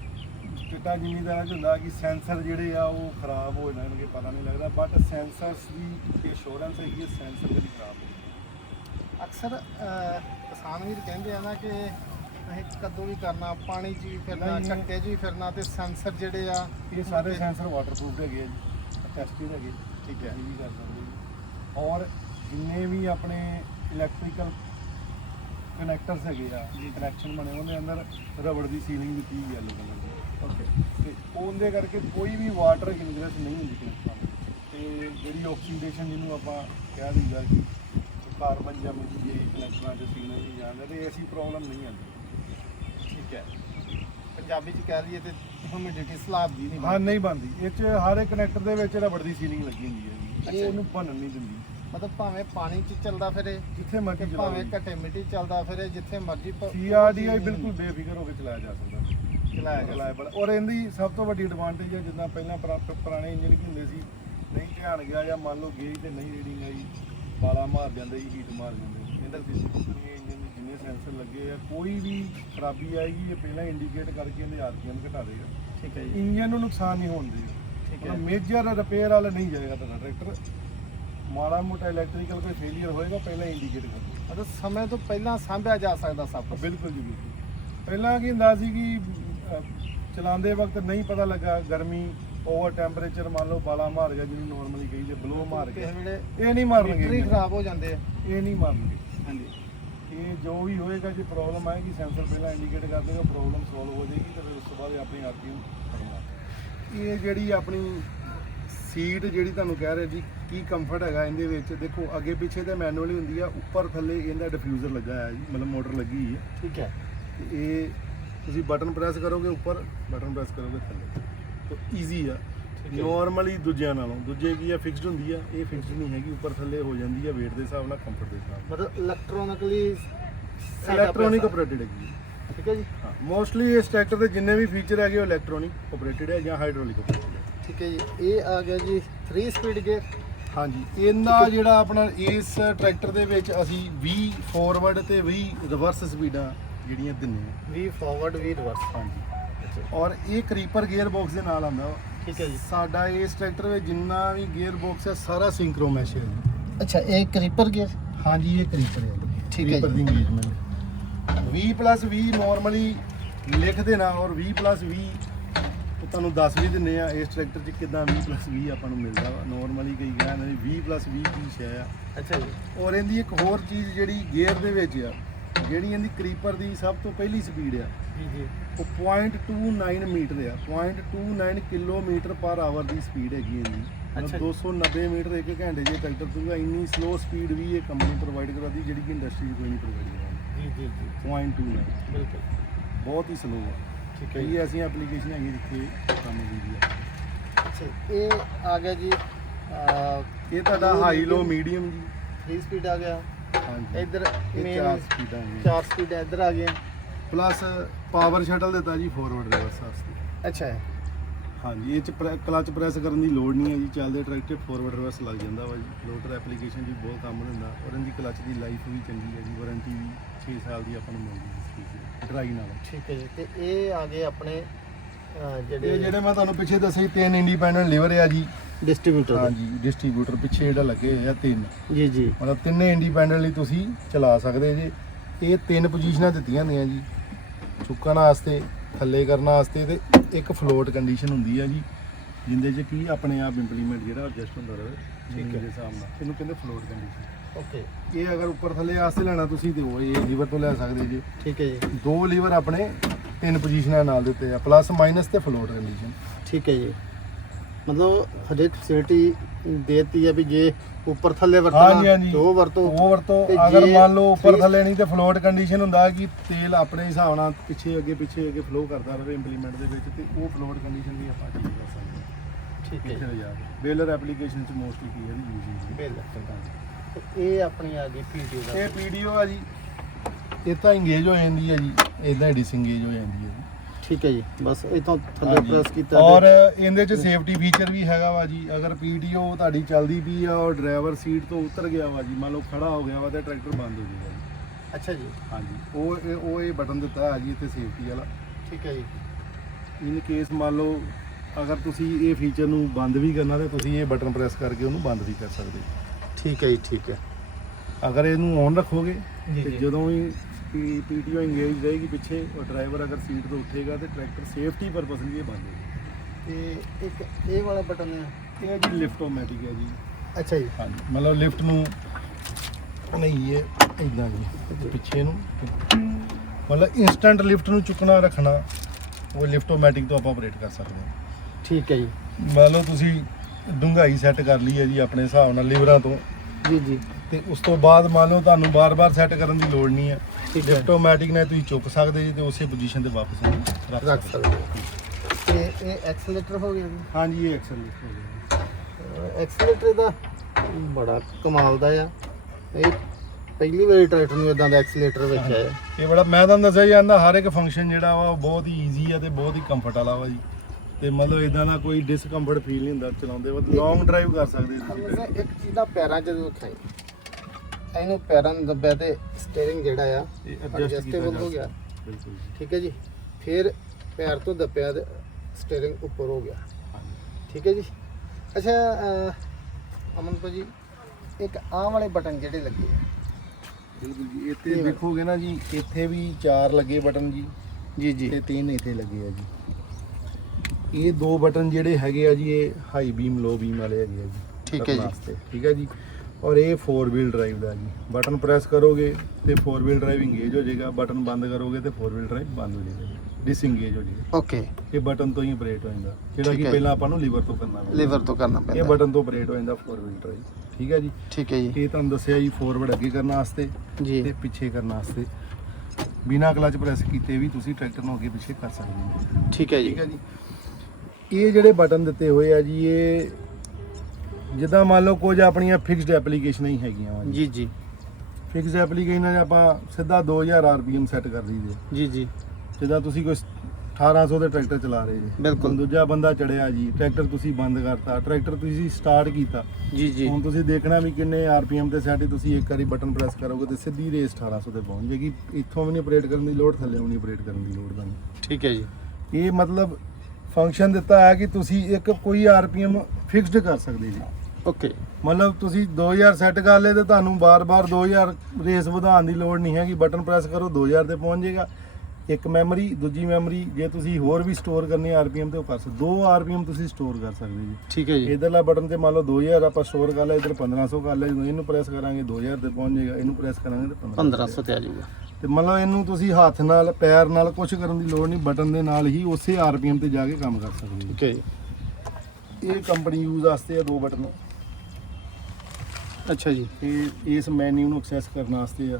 ਚਿੱਟਾ ਜ਼ਿਮੀਦਾਰਾਂ 'ਚ ਹੁੰਦਾ ਕਿ ਸੈਂਸਰ ਜਿਹੜੇ ਆ ਉਹ ਖਰਾਬ ਹੋ ਜਾਣਗੇ ਪਤਾ ਨਹੀਂ ਲੱਗਦਾ ਬਟ ਸੈਂਸਰਸ ਦੀ ਇੰਸ਼ੋਰੈਂਸ ਹੈਗੀ ਹੈ ਸੈਂਸਰ ਕਦੀ ਖਰਾਬ ਨਹੀਂ ਅਕਸਰ ਅਹ, ਕਿਸਾਨ ਵੀਰ ਕਹਿੰਦੇ ਆ ਨਾ ਕਿ ਅਸੀਂ ਕਦੋਂ ਵੀ ਕਰਨਾ ਪਾਣੀ 'ਚ ਵੀ ਫਿਰਨਾ ਨਹੀਂ, ਨਹੀਂ। ਛੱਟੇ 'ਚ ਵੀ ਫਿਰਨਾ ਤੇ ਸੈਂਸਰ ਜਿਹੜੇ ਆ ਇਹ ਸਾਰੇ ਸੈਂਸਰ ਵਾਟਰਪ੍ਰੂਫ ਹੈਗੇ ਆ ਜੀ ਟੈਸਟਡ ਹੈਗੇ ਠੀਕ ਹੈ। ਇਹ ਵੀ ਕਰ ਸਕਦੇ ਜੀ ਔਰ ਜਿੰਨੇ ਵੀ ਆਪਣੇ ਇਲੈਕਟ੍ਰੀਕਲ ਕਨੈਕਟਰਸ ਹੈਗੇ ਆ ਕਨੈਕਸ਼ਨ ਬਣੇ ਉਹਦੇ ਅੰਦਰ ਰਬੜ ਦੀ ਸੀਲਿੰਗ ਦਿੱਤੀ ਹੋਈ ਯੈਲੋ ਕਲਰ ਦੀ ਓਕੇ ਤੇ ਉਹਦੇ ਕਰਕੇ ਕੋਈ ਵੀ ਵਾਟਰ ਇਨਗ੍ਰੈਸ ਨਹੀਂ ਹੁੰਦੀ ਦੇ ਵਿੱਚ। ਤੇ ਜਿਹੜੀ ਆਕਸੀਡੇਸ਼ਨ ਜਿਹਨੂੰ ਆਪਾਂ ਕਹਿ ਦਈਦਾ ਕਿ ਕਾਰਬਨ ਜੰਮ ਜੀ ਜੇ ਕਨੈਕਟਰਾਂ 'ਚ ਸੀਨਾ ਨਹੀਂ ਜਾਂਦਾ ਤੇ ਐਸੀ ਪ੍ਰੋਬਲਮ ਨਹੀਂ ਆਉਂਦੀ। ਠੀਕ ਹੈ। ਪੰਜਾਬੀ 'ਚ ਕਹਿ ਲਈਏ ਤੇ ਹਿਊਮਿਡਿਟੀ ਸਲਾਬ ਦੀ ਨਹੀਂ ਹਾਂ ਨਹੀਂ ਬਣਦੀ। ਇਹ 'ਚ ਹਰ ਇੱਕ ਕਨੈਕਟਰ ਦੇ ਵਿੱਚ ਰਬੜ ਦੀ ਸੀਲਿੰਗ ਲੱਗੀ ਹੁੰਦੀ ਹੈ ਜੀ। ਉਹ ਉਹਨੂੰ ਭੰਨਣ ਨਹੀਂ ਦਿੰਦੀ। ਮਤਲਬ ਭਾਵੇਂ ਪਾਣੀ 'ਚ ਚੱਲਦਾ ਫਿਰੇ ਜਿੱਥੇ ਮਰਜ਼ੀ ਭਾਵੇਂ ਘੱਟੇ ਮਿੱਟੀ ਚੱਲਦਾ ਫਿਰੇ ਜਿੱਥੇ ਮਰਜ਼ੀ ਸੀਆਰਡੀਆਈ ਬਿਲਕੁਲ ਬੇਫਿਕਰ ਹੋ ਕੇ ਚਲਾਇਆ ਜਾ ਸਕਦਾ। ਚਲਾਇਆ ਜਾ ਰਿਲਾਇਬਲ ਔਰ ਇਹਦੀ ਸਭ ਤੋਂ ਵੱਡੀ ਐਡਵਾਂਟੇਜ ਹੈ ਜਿੱਦਾਂ ਪਹਿਲਾਂ ਪੁਰਾ- ਪੁਰਾਣੇ ਇੰਜਨ ਕੀ ਹੁੰਦੇ ਸੀ ਨਹੀਂ ਧਿਆਨ ਗਿਆ ਜਾਂ ਮੰਨ ਲਓ ਗਈ ਤੇ ਨਹੀਂ ਰੀਡਿੰਗ ਆਈ ਬਾਲਾ ਮਾਰ ਜਾਂਦੇ ਸੀ ਹੀਟ ਮਾਰ ਜਾਂਦੇ ਇਹਦਾ ਕਿਸੇ ਕੰਪਨੀ ਦੇ ਇੰਜਨ ਦੇ ਜਿੰਨੇ ਸੈਂਸਰ ਲੱਗੇ ਆ ਕੋਈ ਵੀ ਖਰਾਬੀ ਆਏਗੀ ਇਹ ਪਹਿਲਾਂ ਇੰਡੀਕੇਟ ਕਰਕੇ ਇਹਦੇ ਆਰਪੀਐਮ ਘਟਾ ਦੇਗਾ ਠੀਕ ਹੈ ਜੀ। ਇੰਜਨ ਨੂੰ ਨੁਕਸਾਨ ਨਹੀਂ ਹੋਣ ਦੇਗਾ ਠੀਕ ਹੈ। ਮੇਜਰ ਰਿਪੇਅਰ ਵਾਲਾ ਨਹੀਂ ਜਾਏਗਾ ਤੁਹਾਡਾ ਟਰੈਕਟਰ ਮਾੜਾ ਮੋਟਾ ਇਲੈਕਟ੍ਰੀਕਲ ਕੋਈ ਫੇਲਿਅਰ ਹੋਏਗਾ ਪਹਿਲਾਂ ਇੰਡੀਕੇਟ ਕਰ। ਦੇਗਾ ਮਤਲਬ ਸਮੇਂ ਤੋਂ ਪਹਿਲਾਂ ਸਾਂਭਿਆ ਜਾ ਸਕਦਾ ਸਭ ਬਿਲਕੁਲ ਜੀ ਬਿਲਕੁਲ। ਪਹਿਲਾਂ ਕੀ ਹੁੰਦਾ ਸੀ ਕਿ ਚਲਾਉਂਦੇ ਵਕਤ ਨਹੀਂ ਪਤਾ ਲੱਗਾ ਗਰਮੀ ਓਵਰ ਟੈਂਪਰੇਚਰ ਮੰਨ ਲਓ ਬਾਲਾ ਮਾਰ ਗਿਆ ਜਿਹਨੂੰ ਨਾਰਮਲੀ ਕਹੀਦੇ ਬਲੋ ਮਾਰ ਗਿਆ। ਕਿਸੇ ਵੇਲੇ ਇਹ ਨਹੀਂ ਮਾਰਨਗੇ। ਮੀਟਰ। ਖਰਾਬ ਹੋ ਜਾਂਦੇ ਆ। ਇਹ ਨਹੀਂ ਮਾਰਨਗੇ। ਹਾਂਜੀ। ਇਹ ਜੋ ਵੀ ਹੋਏਗਾ ਜੇ ਪ੍ਰੋਬਲਮ ਆਏਗੀ ਸੈਂਸਰ ਪਹਿਲਾਂ ਇੰਡੀਕੇਟ ਕਰ ਦੇਗਾ ਪ੍ਰੋਬਲਮ ਸੋਲਵ ਹੋ ਜਾਏਗੀ ਤੇ ਫਿਰ ਉਸ ਤੋਂ ਬਾਅਦ ਇਹ ਆਪਣੀ ਕਰੂਗਾ ਇਹ ਜਿਹੜੀ ਆਪਣੀ ਸੀਟ ਜਿਹੜੀ ਤੁਹਾਨੂੰ ਕਹਿ ਰਹੇ ਜੀ ਕੀ ਕੰਫਰਟ ਹੈਗਾ ਇਹਦੇ ਵਿੱਚ ਦੇਖੋ ਅੱਗੇ ਪਿੱਛੇ ਤੇ ਮੈਨੂਅਲੀ ਹੁੰਦੀ ਆ ਉੱਪਰ ਥੱਲੇ ਇਹਦਾ ਡਿਫਿਊਜ਼ਰ ਲੱਗਾ ਹੈ ਜੀ ਮਤਲਬ ਮੋਟਰ ਲੱਗੀ ਹੋਈ ਹੈ ਠੀਕ ਹੈ। ਇਹ ਤੁਸੀਂ ਬਟਨ ਪ੍ਰੈਸ ਕਰੋਗੇ ਉੱਪਰ ਬਟਨ ਪ੍ਰੈਸ ਕਰੋਗੇ ਥੱਲੇ। ਤਾਂ ਈਜ਼ੀ ਆ। ਨਾਰਮਲੀ ਦੂਜਿਆਂ ਨਾਲੋਂ। ਦੂਜੇ ਕੀ ਆ ਫਿਕਸਡ ਹੁੰਦੀ ਆ। ਇਹ ਫਿਕਸਡ ਨਹੀਂ ਹੈਗੀ ਉੱਪਰ ਥੱਲੇ ਹੋ ਜਾਂਦੀ ਆ weight ਦੇ ਹਿਸਾਬ ਨਾਲ ਕੰਫਰਟ ਦੇ ਹਿਸਾਬ ਮਤਲਬ ਇਲੈਕਟ੍ਰੋਨਿਕਲੀ ਇਲੈਕਟ੍ਰੋਨਿਕ ਆਪਰੇਟਡ ਹੈਗੀ। ਠੀਕ ਹੈ ਜੀ। ਹਾਂ ਮੋਸਟਲੀ ਇਸ ਟਰੈਕਟਰ ਦੇ ਜਿੰਨੇ ਵੀ ਫੀਚਰ ਹੈਗੇ ਉਹ ਇਲੈਕਟ੍ਰੋਨਿਕ ਆਪਰੇਟਡ ਹੈ ਜਾਂ ਹਾਈਡ੍ਰੋਲਿਕ ਆਪਰੇਟਡ ਹੈ ਠੀਕ ਹੈ ਜੀ। ਇਹ ਆ ਗਿਆ ਜੀ 3 ਸਪੀਡ ਗੇਅਰ ਹਾਂਜੀ। ਇਹਦਾ ਜਿਹੜਾ ਆਪਣਾ ਇਸ ਟਰੈਕਟਰ ਦੇ ਵਿੱਚ ਅਸੀਂ 20 ਫਾਰਵਰਡ ਤੇ 20 ਰਿਵਰਸ ਸਪੀਡਾਂ ਜਿਹੜੀਆਂ ਦਿੰਨੇ ਆ ਵੀ ਫਾਰਵਰਡ ਵੀ ਰਿਵਰਸ ਹਾਂਜੀ। ਔਰ ਇਹ ਕਰੀਪਰ ਗੇਅਰ ਬਾਕਸ ਦੇ ਨਾਲ ਆਉਂਦਾ ਠੀਕ ਹੈ ਜੀ। ਸਾਡਾ ਇਸ ਟਰੈਕਟਰ ਵਿੱਚ ਜਿੰਨਾ ਵੀ ਗੇਅਰ ਬਾਕਸ ਹੈ ਸਾਰਾ ਸਿੰਕਰੋਮੈਸ਼ ਹੈ। ਅੱਛਾ ਇਹ ਕਰੀਪਰ ਗੇਅਰ ਹਾਂਜੀ ਇਹ ਕਰੀਪਰ ਹੈ। ਠੀਕ ਹੈ ਕਰੀਪਰ। ਦੀ ਇੰਗੇਜਮੈਂਟ 20 20 ਨਾਰਮਲੀ ਲਿਖ ਦੇਣਾ ਔਰ 20 20 ਉਹ ਤੁਹਾਨੂੰ ਦੱਸ ਵੀ ਦਿੰਨੇ ਆ ਇਸ ਟਰੈਕਟਰ 'ਚ ਕਿਦਾਂ 20 20 ਆਪਾਂ ਨੂੰ ਮਿਲਦਾ ਵਾ। ਨਾਰਮਲੀ ਕਈ ਕਹਿੰਦੇ ਨੇ 20 20 ਕੀ ਸ਼ੈ ਆ। ਅੱਛਾ ਜੀ। ਔਰ ਇਹਦੀ ਇੱਕ ਹੋਰ ਚੀਜ਼ ਜਿਹੜੀ ਗੇਅਰ ਦੇ ਵਿੱਚ ਆ ਜਿਹੜੀ ਇਹਦੀ ਕਰੀਪਰ ਦੀ ਸਭ ਤੋਂ ਪਹਿਲੀ ਸਪੀਡ ਆ। ਜੀ ਜੀ। ਉਹ 0.29 ਮੀਟਰ ਆ। 0.29 ਕਿਲੋਮੀਟਰ ਪਰ ਆਵਰ ਦੀ ਸਪੀਡ ਹੈਗੀ ਇਹਦੀ ਅੱਛਾ ਮਤਲਬ 290 ਮੀਟਰ ਇੱਕ ਘੰਟੇ ਜੇ ਟਰੈਕਟਰ ਦੂਗਾ ਇੰਨੀ ਸਲੋ ਸਪੀਡ ਵੀ ਇਹ ਕੰਪਨੀ ਪ੍ਰੋਵਾਈਡ ਕਰਵਾਦੀ ਜਿਹੜੀ ਕਿ ਇੰਡਸਟਰੀ ਕੋਈ ਨਹੀਂ ਪ੍ਰੋਵਾਈਡ ਕਰਵਾਉਂਦੀ ਜੀ ਜੀ ਜੀ। 0.29 ਬਿਲਕੁਲ। ਬਹੁਤ ਹੀ ਸਲੋ ਆ। ਠੀਕ ਕਈ ਐਸੀਆਂ ਐਪਲੀਕੇਸ਼ਨ ਹੈਗੀਆਂ ਜਿੱਥੇ ਕੰਮ ਦੀ ਆ। ਅੱਛਾ ਇਹ ਆ ਗਿਆ ਜੀ ਇਹ ਤੁਹਾਡਾ ਹਾਈ ਲੋ ਮੀਡੀਅਮ ਜੀ। 3 ਸਪੀਡ ਆ ਗਿਆ। ਹਾਂਜੀ। ਇੱਧਰ ਇਹ ਮੇਨ ਚਾਰ ਸਪੀਡਾਂ ਹੈਗੀਆਂ ਚਾਰ ਸਪੀਡ ਇੱਧਰ ਆ ਗਈਆਂ ਪਲੱਸ ਪਾਵਰ ਸ਼ਟਲ ਦਿੱਤਾ ਜੀ ਫਾਰਵਰਡ ਰਿਵਰਸ ਵਾਸਤੇ ਅੱਛਾ। ਹੈ ਹਾਂਜੀ ਇਹ ਚ ਕਲਚ ਪ੍ਰੈਸ ਕਰਨ ਦੀ ਲੋੜ ਨਹੀਂ ਹੈ ਜੀ ਚੱਲਦੇ ਟਰੈਕਟਰ ਫਾਰਵਰਡ ਰਿਵਰਸ ਲੱਗ ਜਾਂਦਾ ਵਾ ਜੀ। ਲੋਡਰ ਐਪਲੀਕੇਸ਼ਨ ਵੀ ਬਹੁਤ ਕੰਮ ਦਿੰਦਾ ਔਰ ਇਹਦੀ ਕਲਚ ਦੀ ਲਾਈਫ ਵੀ ਚੰਗੀ ਹੈ ਜੀ ਵਾਰੰਟੀ ਵੀ 6 ਸਾਲ ਦੀ ਆਪਾਂ ਨੂੰ ਮਿਲਦੀ ਹੈ ਡਰਾਈ ਨਾਲ। ਠੀਕ ਹੈ ਜੀ ਤੇ ਇਹ ਆ ਗਏ ਆਪਣੇ ਇਹ ਜਿਹੜੇ ਜਿਹੜੇ ਮੈਂ ਤੁਹਾਨੂੰ ਪਿੱਛੇ ਦੱਸੇ ਤਿੰਨ ਇੰਡੀਪੈਂਡੈਂਟ ਲੀਵਰ ਆ ਜੀ। ਡਿਸਟ੍ਰੀਬਿਊਟਰ ਹਾਂਜੀ ਡਿਸਟ੍ਰੀਬਿਊਟਰ ਪਿੱਛੇ ਜਿਹੜਾ ਲੱਗੇ ਹੋਏ ਆ ਤਿੰਨ। ਜੀ ਜੀ। ਮਤਲਬ ਤਿੰਨੇ ਇੰਡੀਪੈਂਡੈਂਟਲੀ ਤੁਸੀਂ ਚਲਾ ਸਕਦੇ ਜੇ। ਇਹ ਤਿੰਨ ਪੋਜੀਸ਼ਨਾਂ ਦਿੱਤੀਆਂ ਹੁੰਦੀਆਂ ਜੀ। ਚੁੱਕਣ ਵਾਸਤੇ ਥੱਲੇ ਕਰਨ ਵਾਸਤੇ ਤੇ ਇੱਕ ਫਲੋਟ ਕੰਡੀਸ਼ਨ ਹੁੰਦੀ ਆ ਜੀ ਜਿੰਦੇ 'ਚ ਕੀ ਆਪਣੇ ਆਪ ਇੰਪਲੀਮੈਂਟ ਜਿਹੜਾ ਐਡਜਸਟ ਹੁੰਦਾ ਰਹੇ ਠੀਕ ਹੈ। ਦੇ ਹਿਸਾਬ ਨਾਲ। ਇਹਨੂੰ ਕਹਿੰਦੇ ਫਲੋਟ ਕੰਡੀਸ਼ਨ ਓਕੇ ਇਹ ਅਗਰ ਉੱਪਰ ਥੱਲੇ ਵਾਸਤੇ ਲੈਣਾ ਤੁਸੀਂ ਤੇ ਉਹ ਇਹ ਲੀਵਰ ਤੋਂ ਲੈ ਸਕਦੇ ਜੀ। ਠੀਕ ਹੈ ਜੀ। ਦੋ ਲੀਵਰ ਆਪਣੇ ਤਿੰਨ ਪੋਜੀਸ਼ਨਾਂ ਨਾਲ ਦਿੱਤੇ ਆ ਪਲੱਸ ਮਾਈਨਸ ਤੇ ਫਲੋਟ ਕੰਡੀਸ਼ਨ ਠੀਕ ਹੈ ਜੀ। ਮਤਲਬ ਹਰੇਕ ਫੈਸਿਲਿਟੀ ਦੇਤੀ ਹੈ ਵੀ ਜੇ ਉੱਪਰ ਥੱਲੇ ਹਾਂਜੀ, ਵਰਤਣਾ ਹਾਂਜੀ। ਤੇ ਉਹ ਵਰਤੋ। ਉਹ ਵਰਤੋ। ਤੇ ਅਗਰ ਜੇ ਮੰਨ ਲਓ ਉੱਪਰ ਥੱਲੇ ਨਹੀਂ ਤੇ ਫਲੋਟ ਕੰਡੀਸ਼ਨ ਹੁੰਦਾ ਕਿ ਤੇਲ ਆਪਣੇ ਹਿਸਾਬ ਨਾਲ ਪਿੱਛੇ ਅੱਗੇ ਪਿੱਛੇ ਅੱਗੇ ਫਲੋ ਕਰਦਾ ਰਹੇ ਇੰਪਲੀਮੈਂਟ ਦੇ ਵਿੱਚ ਤੇ ਉਹ ਫਲੋਟ ਕੰਡੀਸ਼ਨ ਵੀ ਆਪਾਂ ਠੀਕ ਕਰ ਸਕਦੇ ਹਾਂ। ਠੀਕ ਹੈ। ਜਾ ਕੇ। ਬੇਲਰ ਐਪਲੀਕੇਸ਼ਨ ਚ ਮੋਸਟਲੀ ਕੀ ਹੈ ਯੂਜ਼ ਬਿਲ ਇਹ ਆਪਣੀ ਆ ਗਈ ਪੀਡੀਓ ਦਾ। ਇਹ ਪੀਡੀਓ ਆ ਜੀ। ਇਹ ਤਾਂ ਇੰਗੇਜ ਹੋ ਜਾਂਦੀ ਹੈ ਜੀ ਇਦਾਂ ਹੀ ਡਿਸੰਗੇਜ ਹੋ ਜਾਂਦੀ ਹੈ ਜੀ। ਠੀਕ ਹੈ ਜੀ ਬਸ ਇਥੋਂ ਥੱਲੇ ਹਾਂਜੀ। ਪ੍ਰੈਸ ਕੀਤਾ ਔਰ ਇਹਦੇ ਚ ਸੇਫਟੀ ਫੀਚਰ ਵੀ ਹੈਗਾ ਵਾ ਜੀ। ਅਗਰ ਪੀਡੀਓ ਤੁਹਾਡੀ ਚੱਲਦੀ ਪਈ ਆ ਔਰ ਡਰਾਈਵਰ ਸੀਟ ਤੋਂ ਉਤਰ ਗਿਆ ਵਾ ਜੀ ਮੰਨ ਲਓ ਖੜਾ ਹੋ ਗਿਆ ਵਾ ਤੇ ਟਰੈਕਟਰ ਬੰਦ ਹੋ ਜਾਊਗਾ ਜੀ। ਅੱਛਾ ਜੀ। ਹਾਂਜੀ ਉਹ ਇਹ- ਉਹ ਇਹ ਬਟਨ ਦਿੱਤਾ ਹੈ ਜੀ ਇੱਥੇ ਸੇਫਟੀ ਵਾਲਾ। ਠੀਕ ਹੈ ਜੀ। ਇਨ ਕੇਸ ਮੰਨ ਲਓ ਅਗਰ ਤੁਸੀਂ ਇਹ ਫੀਚਰ ਨੂੰ ਬੰਦ ਵੀ ਕਰਨਾ ਤੇ ਤੁਸੀਂ ਇਹ ਬਟਨ ਪ੍ਰੈਸ ਕਰਕੇ ਉਹਨੂੰ ਬੰਦ ਵੀ ਕਰ ਸਕਦੇ ਹੋ। ਠੀਕ ਹੈ ਜੀ ਠੀਕ ਹੈ। ਅਗਰ ਇਹਨੂੰ ਔਨ ਰੱਖੋਗੇ ਤੇ। ਜਦੋਂ ਵੀ ਪੀਟੀਓ ਇੰਗੇਜ ਰਹੇਗੀ ਪਿੱਛੇ ਔਰ ਡਰਾਈਵਰ ਅਗਰ ਸੀਟ ਤੋਂ ਉੱਠੇਗਾ ਤੇ ਟਰੈਕਟਰ ਸੇਫਟੀ ਪਰਪਸ ਲਈ ਇਹ ਬੰਦ ਹੋਏਗਾ। ਤੇ ਇੱਕ ਇਹ ਵਾਲਾ ਬਟਨ ਹੈ ਇਹ ਜੀ ਲਿਫਟ ਆਟੋਮੈਟਿਕ ਹੈ ਜੀ। ਅੱਛਾ ਜੀ। ਹਾਂਜੀ ਮਤਲਬ ਲਿਫਟ ਨੂੰ ਨਹੀਂ ਇਹ ਇਦਾਂ ਜੀ ਪਿੱਛੇ ਨੂੰ ਮਤਲਬ ਇਨਸਟੈਂਟ ਲਿਫਟ ਨੂੰ ਚੁੱਕਣਾ ਰੱਖਣਾ ਉਹ ਲਿਫਟ ਆਟੋਮੈਟਿਕ ਤੋਂ ਆਪਾਂ ਆਪਰੇਟ ਕਰ ਸਕਦੇ ਹਾਂ। ਠੀਕ ਹੈ ਜੀ। ਮੰਨ ਲਓ ਤੁਸੀਂ ਡੂੰਘਾਈ ਸੈੱਟ ਕਰ ਲਈ ਹੈ ਜੀ ਆਪਣੇ ਹਿਸਾਬ ਨਾਲ ਲੀਵਰਾਂ ਤੋਂ। ਜੀ ਜੀ। ਤੇ ਉਸ ਤੋਂ ਬਾਅਦ ਮੰਨ ਲਓ ਤੁਹਾਨੂੰ ਬਾਰ-ਬਾਰ ਸੈੱਟ ਕਰਨ ਦੀ ਲੋੜ ਨਹੀਂ ਹੈ। ਠੀਕ ਹੈ। ਆਟੋਮੈਟਿਕ ਨੇ ਤੁਸੀਂ ਚੁੱਕ ਸਕਦੇ ਜੀ ਤੇ ਉਸੇ ਪੋਜੀਸ਼ਨ ਤੇ ਵਾਪਸ ਇਹਨੂੰ ਰੱਖ ਰੱਖ ਸਕਦੇ। ਤੇ ਇਹ ਐਕਸਲੇਟਰ ਹੋ ਗਿਆ ਜੀ? ਹਾਂਜੀ ਇਹ ਐਕਸਲ ਲਿਫਟ ਹੋ ਗਿਆ ਐਕਸਲੇਟਰ ਦਾ ਬੜਾ ਕਮਾਲ ਦਾ ਆ। ਇਹ ਪਹਿਲੀ ਵਾਰੀ ਟਰੈਕਟਰ ਨੂੰ ਇਦਾਂ ਦਾ ਐਕਸਲੇਟਰ ਵਿੱਚ ਆਇਆ। ਇਹ ਬੜਾ ਮੈਂ ਤੁਹਾਨੂੰ ਦੱਸਿਆ ਜਾਂਦਾ ਹਰ ਇੱਕ ਫੰਕਸ਼ਨ ਜਿਹੜਾ ਵਾ ਉਹ ਬਹੁਤ ਹੀ ਈਜ਼ੀ ਆ ਤੇ ਬਹੁਤ ਹੀ ਕੰਫਰਟ ਵਾਲਾ ਵਾ ਜੀ। ਤੇ ਮਤਲਬ ਇਦਾਂ ਦਾ ਕੋਈ ਡਿਸਕੰਫਰਟ ਫੀਲ ਨਹੀਂ ਹੁੰਦਾ ਚਲਾਉਂਦੇ ਵਕਤ ਲੌਂਗ ਡਰਾਈਵ ਕਰ ਸਕਦੇ ਤੁਸੀਂ। ਇੱਕ ਚੀਜ਼ ਦਾ ਪੈਰਾਂ 'ਚ ਦੇਖਿਆ ਇਹਨੂੰ ਪੈਰਾਂ ਨੂੰ ਦੱਬਿਆ ਤੇ ਸਟੀਅਰਿੰਗ ਜਿਹੜਾ ਆ ਇਹ adjust ਕੀਤਾ ਐਡਜਸਟੇਬਲ ਜਾ ਹੋ ਗਿਆ। ਬਿਲਕੁਲ ਜੀ। ਠੀਕ ਹੈ ਜੀ? ਫਿਰ ਪੈਰ ਤੋਂ ਦੱਬਿਆ ਤੇ ਸਟੀਅਰਿੰਗ ਉੱਪਰ ਹੋ ਗਿਆ। ਠੀਕ ਹੈ ਜੀ? ਅੱਛਾ ਅਹ, ਅਮਨ ਭਾਜੀ ਇੱਕ ਆਹ ਵਾਲੇ ਬਟਨ ਜਿਹੜੇ ਲੱਗੇ ਆ? ਬਿਲਕੁਲ ਜੀ ਇੱਥੇ ਦੇਖੋਗੇ ਨਾ ਜੀ ਇੱਥੇ ਵੀ ਚਾਰ ਲੱਗੇ ਬਟਨ ਜੀ। ਜੀ ਜੀ। ਤੇ ਤਿੰਨ ਇੱਥੇ ਲੱਗੇ ਆ ਜੀ। ਇਹ ਦੋ ਬਟਨ ਜਿਹੜੇ ਹੈਗੇ ਆ ਜੀ ਇਹ ਹਾਈ ਬੀਮ ਲੋ ਬੀਮ ਵਾਲੇ ਹੈਗੇ ਆ ਜੀ। ਠੀਕ ਹੈ ਕਰਨ ਜੀ। ਵਾਸਤੇ, ਠੀਕ ਹੈ ਜੀ? ਔਰ ਇਹ 4 ਵੀਲ ਡਰਾਈਵ ਦਾ ਜੀ। ਬਟਨ ਪ੍ਰੈਸ ਕਰੋਗੇ ਤੇ 4 ਵੀਲ ਡਰਾਈਵ ਇੰਗੇਜ ਹੋ ਜਾਏਗਾ। ਬਟਨ ਬੰਦ ਕਰੋਗੇ ਤੇ 4 ਵੀਲ ਡਰਾਈਵ ਬੰਦ ਹੋ ਜਾਏਗਾ ਡਿਸੰਗੇਜ ਹੋ ਜਾਏਗਾ। ਓਕੇ ਇਹ ਬਟਨ ਤੋਂ ਹੀ ਆਪਰੇਟ ਹੋ ਜਾਂਦਾ। ਜਿਹੜਾ ਕਿ। ਪਹਿਲਾਂ ਆਪਾਂ ਨੂੰ ਲੀਵਰ ਤੋਂ ਕਰਨਾ ਪੈਂਦਾ। ਲੀਵਰ ਤੋਂ ਕਰਨਾ ਇਹ ਪੈਂਦਾ ਬਟਨ ਤੋਂ ਆਪਰੇਟ ਹੋ ਜਾਂਦਾ 4 ਵੀਲ ਡਰਾਈਵ ਠੀਕ ਹੈ ਜੀ? ਠੀਕ ਹੈ ਜੀ। ਇਹ ਤੁਹਾਨੂੰ ਦੱਸਿਆ ਜੀ ਫੋਰਵਰਡ ਅੱਗੇ ਕਰਨ ਵਾਸਤੇ ਜੀ। ਤੇ ਪਿੱਛੇ ਕਰਨ ਵਾਸਤੇ। ਬਿਨਾ ਕਲਚ ਪ੍ਰੈਸ ਕੀਤੇ ਵੀ ਤੁਸੀਂ ਟਰੈਕਟਰ ਨੂੰ ਅੱਗੇ ਪਿੱਛੇ ਕਰ ਸਕਦੇ ਹੋ। ਠੀਕ ਹੈ ਜੀ। ਠੀਕ ਹੈ ਜੀ? ਇਹ ਜਿਹੜੇ ਬਟਨ ਦਿੱਤੇ ਹੋਏ ਆ ਜੀ ਇਹ ਜਿੱਦਾਂ ਮੰਨ ਲਓ ਕੁਝ ਆਪਣੀਆਂ ਫਿਕਸਡ ਐਪਲੀਕੇਸ਼ਨਾਂ ਹੀ ਹੈਗੀਆਂ ਵਾ ਜੀ। ਜੀ ਫਿਕਸਡ ਐਪਲੀਕੇਸ਼ਨਾਂ 'ਚ ਆਪਾਂ ਸਿੱਧਾ 2000 ਆਰਪੀਐਮ ਸੈੱਟ ਕਰ ਦਈਦੇ ਜੀ ਜੀ। ਜਿੱਦਾਂ ਤੁਸੀਂ ਕੋਈ 1800 ਦੇ ਟਰੈਕਟਰ ਚਲਾ ਰਹੇ ਜੀ। ਬਿਲਕੁਲ। ਦੂਜਾ ਬੰਦਾ ਚੜਿਆ ਜੀ ਟਰੈਕਟਰ ਤੁਸੀਂ ਬੰਦ ਕਰਤਾ ਟਰੈਕਟਰ ਤੁਸੀਂ ਸਟਾਰਟ ਕੀਤਾ। ਜੀ ਜੀ। ਹੁਣ ਤੁਸੀਂ ਦੇਖਣਾ ਵੀ ਕਿੰਨੇ ਆਰਪੀਐਮ ਤੇ ਸੈਟ ਤੁਸੀਂ ਇੱਕ ਵਾਰੀ ਬਟਨ ਪ੍ਰੈਸ ਕਰੋਗੇ ਤੇ ਸਿੱਧੀ ਰੇਸ 1800 ਤੇ ਪਹੁੰਚ ਜਾਏਗੀ। ਇੱਥੋਂ ਵੀ ਨਹੀਂ ਆਪਰੇਟ ਕਰਨ ਦੀ ਲੋੜ ਥੱਲੇ ਵੀ ਨਹੀਂ ਆਪਰੇਟ ਕਰਨ ਦੀ ਲੋੜ ਤੁਹਾਨੂੰ। ਠੀਕ ਹੈ ਜੀ। ਇਹ ਮਤਲਬ ਫੰਕਸ਼ਨ ਦਿੱਤਾ ਹੈ ਕਿ ਤੁਸੀਂ ਇੱਕ ਕੋਈ ਆਰਪੀਐਮ ਫਿਕਸਡ ਕਰ ਸਕਦੇ ਜੀ। ਓਕੇ ਮਤਲਬ ਤੁਸੀਂ 2000 ਸੈੱਟ ਕਰ ਲਏ ਤੇ ਤੁਹਾਨੂੰ ਬਾਰ-ਬਾਰ 2000 ਰੇਸ ਵਧਾਉਣ ਦੀ ਲੋੜ ਨਹੀਂ ਹੈਗੀ। ਬਟਨ ਪ੍ਰੈਸ ਕਰੋ 2000 ਤੇ ਪਹੁੰਚ ਜਾਏਗਾ। ਇੱਕ ਮੈਮਰੀ ਦੂਜੀ ਮੈਮਰੀ ਜੇ ਤੁਸੀਂ ਹੋਰ ਵੀ ਸਟੋਰ ਕਰਨੀ ਆਰਪੀਐਮ ਤੇ ਉਹ ਕਰ ਸਕਦੇ ਦੋ ਆਰਪੀਐਮ ਤੁਸੀਂ ਸਟੋਰ ਕਰ ਸਕਦੇ ਜੀ। ਠੀਕ ਹੈ ਜੀ। ਇਧਰਲਾ ਬਟਨ ਤੇ ਮੰਨ ਲਓ 2000 ਆਪਾਂ ਸਟੋਰ ਕਰ ਲਿਆ ਇਧਰ 1500 ਕਰ ਲਿਆ ਜਦੋਂ ਇਹਨੂੰ ਪ੍ਰੈਸ ਕਰਾਂਗੇ 2000 ਤੇ ਪਹੁੰਚ ਜਾਏਗਾ। ਇਹਨੂੰ ਪ੍ਰੈਸ ਕਰਾਂਗੇ ਤੇ 1500 ਤੇ ਆ ਜਾਊਗਾ। ਤੇ ਮਤਲਬ ਇਹਨੂੰ ਤੁਸੀਂ ਹੱਥ ਨਾਲ ਪੈਰ ਨਾਲ ਕੁਝ ਕਰਨ ਦੀ ਲੋੜ ਨਹੀਂ ਬਟਨ ਦੇ ਨਾਲ ਹੀ ਉਸੇ ਆਰਪੀਐਮ ਤੇ ਜਾ ਕੇ ਕੰਮ ਕਰ ਸਕਦੇ ਠੀਕ ਹੈ ਜੀ। ਹੋ ਇਹ ਕੰਪਨੀ ਯੂਜ਼ ਵਾਸਤੇ ਆ ਦੋ ਬਟਨ ਅੱਛਾ ਜੀ। ਇਹ ਇਸ ਮੈਨੂ ਨੂੰ ਐਕਸੈਸ ਕਰਨ ਵਾਸਤੇ ਆ।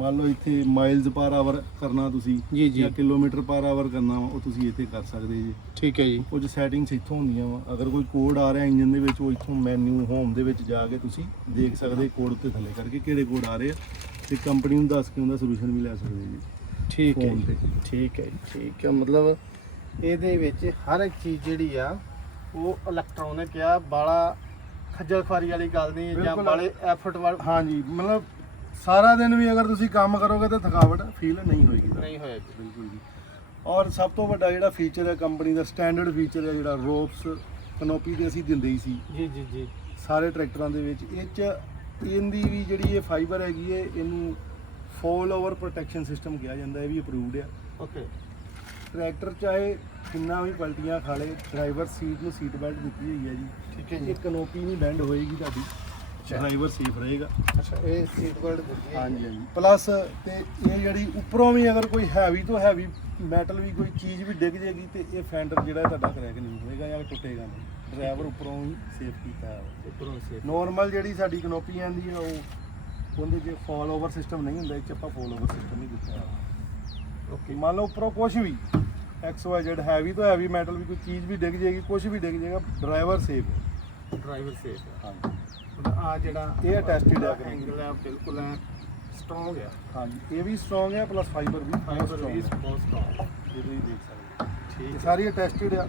ਮੰਨ ਲਓ ਇੱਥੇ ਮਾਈਲਸ ਪਰ ਆਵਰ ਕਰਨਾ ਤੁਸੀਂ ਜੀ, ਜੀ। ਜਾਂ ਕਿਲੋਮੀਟਰ ਪਰ ਆਵਰ ਕਰਨਾ ਵਾ ਉਹ ਤੁਸੀਂ ਇੱਥੇ ਕਰ ਸਕਦੇ ਜੀ। ਠੀਕ ਹੈ ਜੀ। ਕੁਝ ਸੈਟਿੰਗਸ ਇੱਥੋਂ ਹੁੰਦੀਆਂ ਵਾ। ਅਗਰ ਕੋਈ ਕੋਡ ਆ ਰਿਹਾ ਇੰਜਨ ਦੇ ਵਿੱਚ ਉਹ ਇੱਥੋਂ ਮੈਨੂ ਹੋਮ ਦੇ ਵਿੱਚ ਜਾ ਕੇ ਤੁਸੀਂ ਦੇਖ ਸਕਦੇ ਕੋਡ ਉੱਤੇ ਥੱਲੇ ਕਰਕੇ ਕਿਹੜੇ ਕੋਡ ਆ ਰਹੇ ਆ। ਤੇ ਕੰਪਨੀ ਨੂੰ ਦੱਸ ਕੇ ਉਹਦਾ ਸੋਲੂਸ਼ਨ ਵੀ ਲੈ ਸਕਦੇ ਜੀ। ਠੀਕ ਹੈ ਜੀ। ਤੇ। ਠੀਕ ਹੈ ਜੀ ਠੀਕ ਹੈ। ਮਤਲਬ ਇਹਦੇ ਵਿੱਚ ਹਰ ਇੱਕ ਚੀਜ਼ ਜਿਹੜੀ ਆ ਉਹ ਇਲੈਕਟ੍ਰੋਨਿਕ ਆ ਬਾਲਾ ਖੱਜਲ ਖਵਾਰੀ ਵਾਲੀ ਗੱਲ ਨਹੀਂ ਜਾਂ ਬਿਲਕੁਲ। ਬਾਲੇ ਐਫਰਟ ਵਾਲ ਹਾਂਜੀ ਮਤਲਬ ਸਾਰਾ ਦਿਨ ਵੀ ਅਗਰ ਤੁਸੀਂ ਕੰਮ ਕਰੋਗੇ ਤਾਂ ਥਕਾਵਟ ਫੀਲ ਨਹੀਂ ਹੋਏਗੀ ਤੁਹਾਨੂੰ। ਨਹੀਂ ਜੀ ਬਿਲਕੁਲ ਜੀ। ਔਰ ਸਭ ਤੋਂ ਵੱਡਾ ਜਿਹੜਾ ਫੀਚਰ ਹੈ ਕੰਪਨੀ ਦਾ ਸਟੈਂਡਰਡ ਫੀਚਰ ਹੈ ਜਿਹੜਾ ਰੋਪਸ ਕਨੋਪੀ ਤੇ ਅਸੀਂ ਦਿੰਦੇ ਹੀ ਸੀ। ਜੀ ਜੀ ਜੀ। ਸਾਰੇ ਟਰੈਕਟਰਾਂ ਦੇ ਵਿੱਚ। ਇਹ ਚ ਇਹਦੀ ਵੀ ਜਿਹੜੀ ਇਹ ਫਾਈਬਰ ਹੈਗੀ ਹੈ ਇਹਨੂੰ ਫੋਲ ਓਵਰ ਪ੍ਰੋਟੈਕਸ਼ਨ ਸਿਸਟਮ ਕਿਹਾ ਜਾਂਦਾ ਇਹ ਵੀ ਅਪਰੂਵਡ ਆ। ਓਕੇ ਟਰੈਕਟਰ ਚਾਹੇ ਕਿੰਨਾ ਵੀ ਪਲਟੀਆਂ ਖਾ ਲੇ ਡਰਾਈਵਰ ਸੀਟ ਨੂੰ ਸੀਟ ਬੈਲਟ ਦਿੱਤੀ ਹੋਈ ਹੈ ਜੀ। ਠੀਕ ਹੈ ਇਹ ਜੀ ਕਨੋਪੀ ਨਹੀਂ ਬੈਂਡ ਹੋਏਗੀ ਤੁਹਾਡੀ ਡਰਾਈਵਰ ਸੇਫ ਰਹੇਗਾ। ਅੱਛਾ ਇਹ ਸੀਟ ਬੈਲਟ ਦਿੱਤੀ ਹੈ। ਹਾਂਜੀ ਹਾਂਜੀ। ਪਲੱਸ ਤੇ ਇਹ ਜਿਹੜੀ ਉੱਪਰੋਂ ਵੀ ਅਗਰ ਕੋਈ ਹੈਵੀ ਤੋਂ ਹੈਵੀ ਮੈਟਲ ਵੀ ਕੋਈ ਚੀਜ਼ ਵੀ ਡਿੱਗ ਜੇਗੀ ਤੇ ਇਹ ਫੈਂਡਰ ਜਿਹੜਾ ਤੁਹਾਡਾ ਕਰੈਕ ਨਹੀਂ ਹੋਏਗਾ ਜਾਂ ਟੁੱਟੇਗਾ ਨਹੀਂ। ਡਰਾਈਵਰ ਉੱਪਰੋਂ ਹੀ ਸੇਫ ਕੀਤਾ ਹੈ ਉੱਪਰੋਂ ਸੀਟ ਨੋਰਮਲ ਜਿਹੜੀ ਸਾਡੀ ਕਨੋਪੀ ਆਂਦੀ ਆ ਉਹ ਉਹਦੇ 'ਚ ਫਾਲ ਓਵਰ ਸਿਸਟਮ ਨਹੀਂ ਹੁੰਦਾ ਇਹ 'ਚ ਆਪਾਂ ਫਾਲ ਓਵਰ ਸਿਸਟਮ ਹੀ ਦਿੱਤਾ ਹੈ ਓਕੇ ਮੰਨ ਲਓ ਉੱਪਰੋਂ ਕੁਝ ਵੀ ਐਕਸ ਵਾਈ ਜ਼ੈਡ ਹੈਵੀ ਤੋਂ ਹੈਵੀ ਮੈਟਲ ਵੀ ਕੋਈ ਚੀਜ਼ ਵੀ ਡਿੱਗ ਜੇਗੀ ਕੁਝ ਵੀ ਡਿੱਗ ਜੇਗਾ ਡਰਾਈਵਰ ਸੇਫ ਡਰਾਈਵਰ ਸੀਟ ਹਾਂਜੀ। ਆ ਜਿਹੜਾ ਇਹ attested ਹੈ ਐਂਗਲ ਹੈ ਬਿਲਕੁਲ ਹੈ ਸਟਰੋਂਗ ਆ ਹਾਂਜੀ ਇਹ ਵੀ ਸਟਰੋਂਗ ਹੈ ਪਲੱਸ ਫਾਈਬਰ ਵੀ ਫਾਈਬਰ strong ਵੀ ਹੈ। ਬਹੁਤ ਸਟਰੋਂਗ ਤੁਸੀਂ ਦੇਖ ਸਕਦੇ ਹੋ। ਠੀਕ ਇਹ ਸਾਰੀ ਅਟੈਸਟਡ ਆ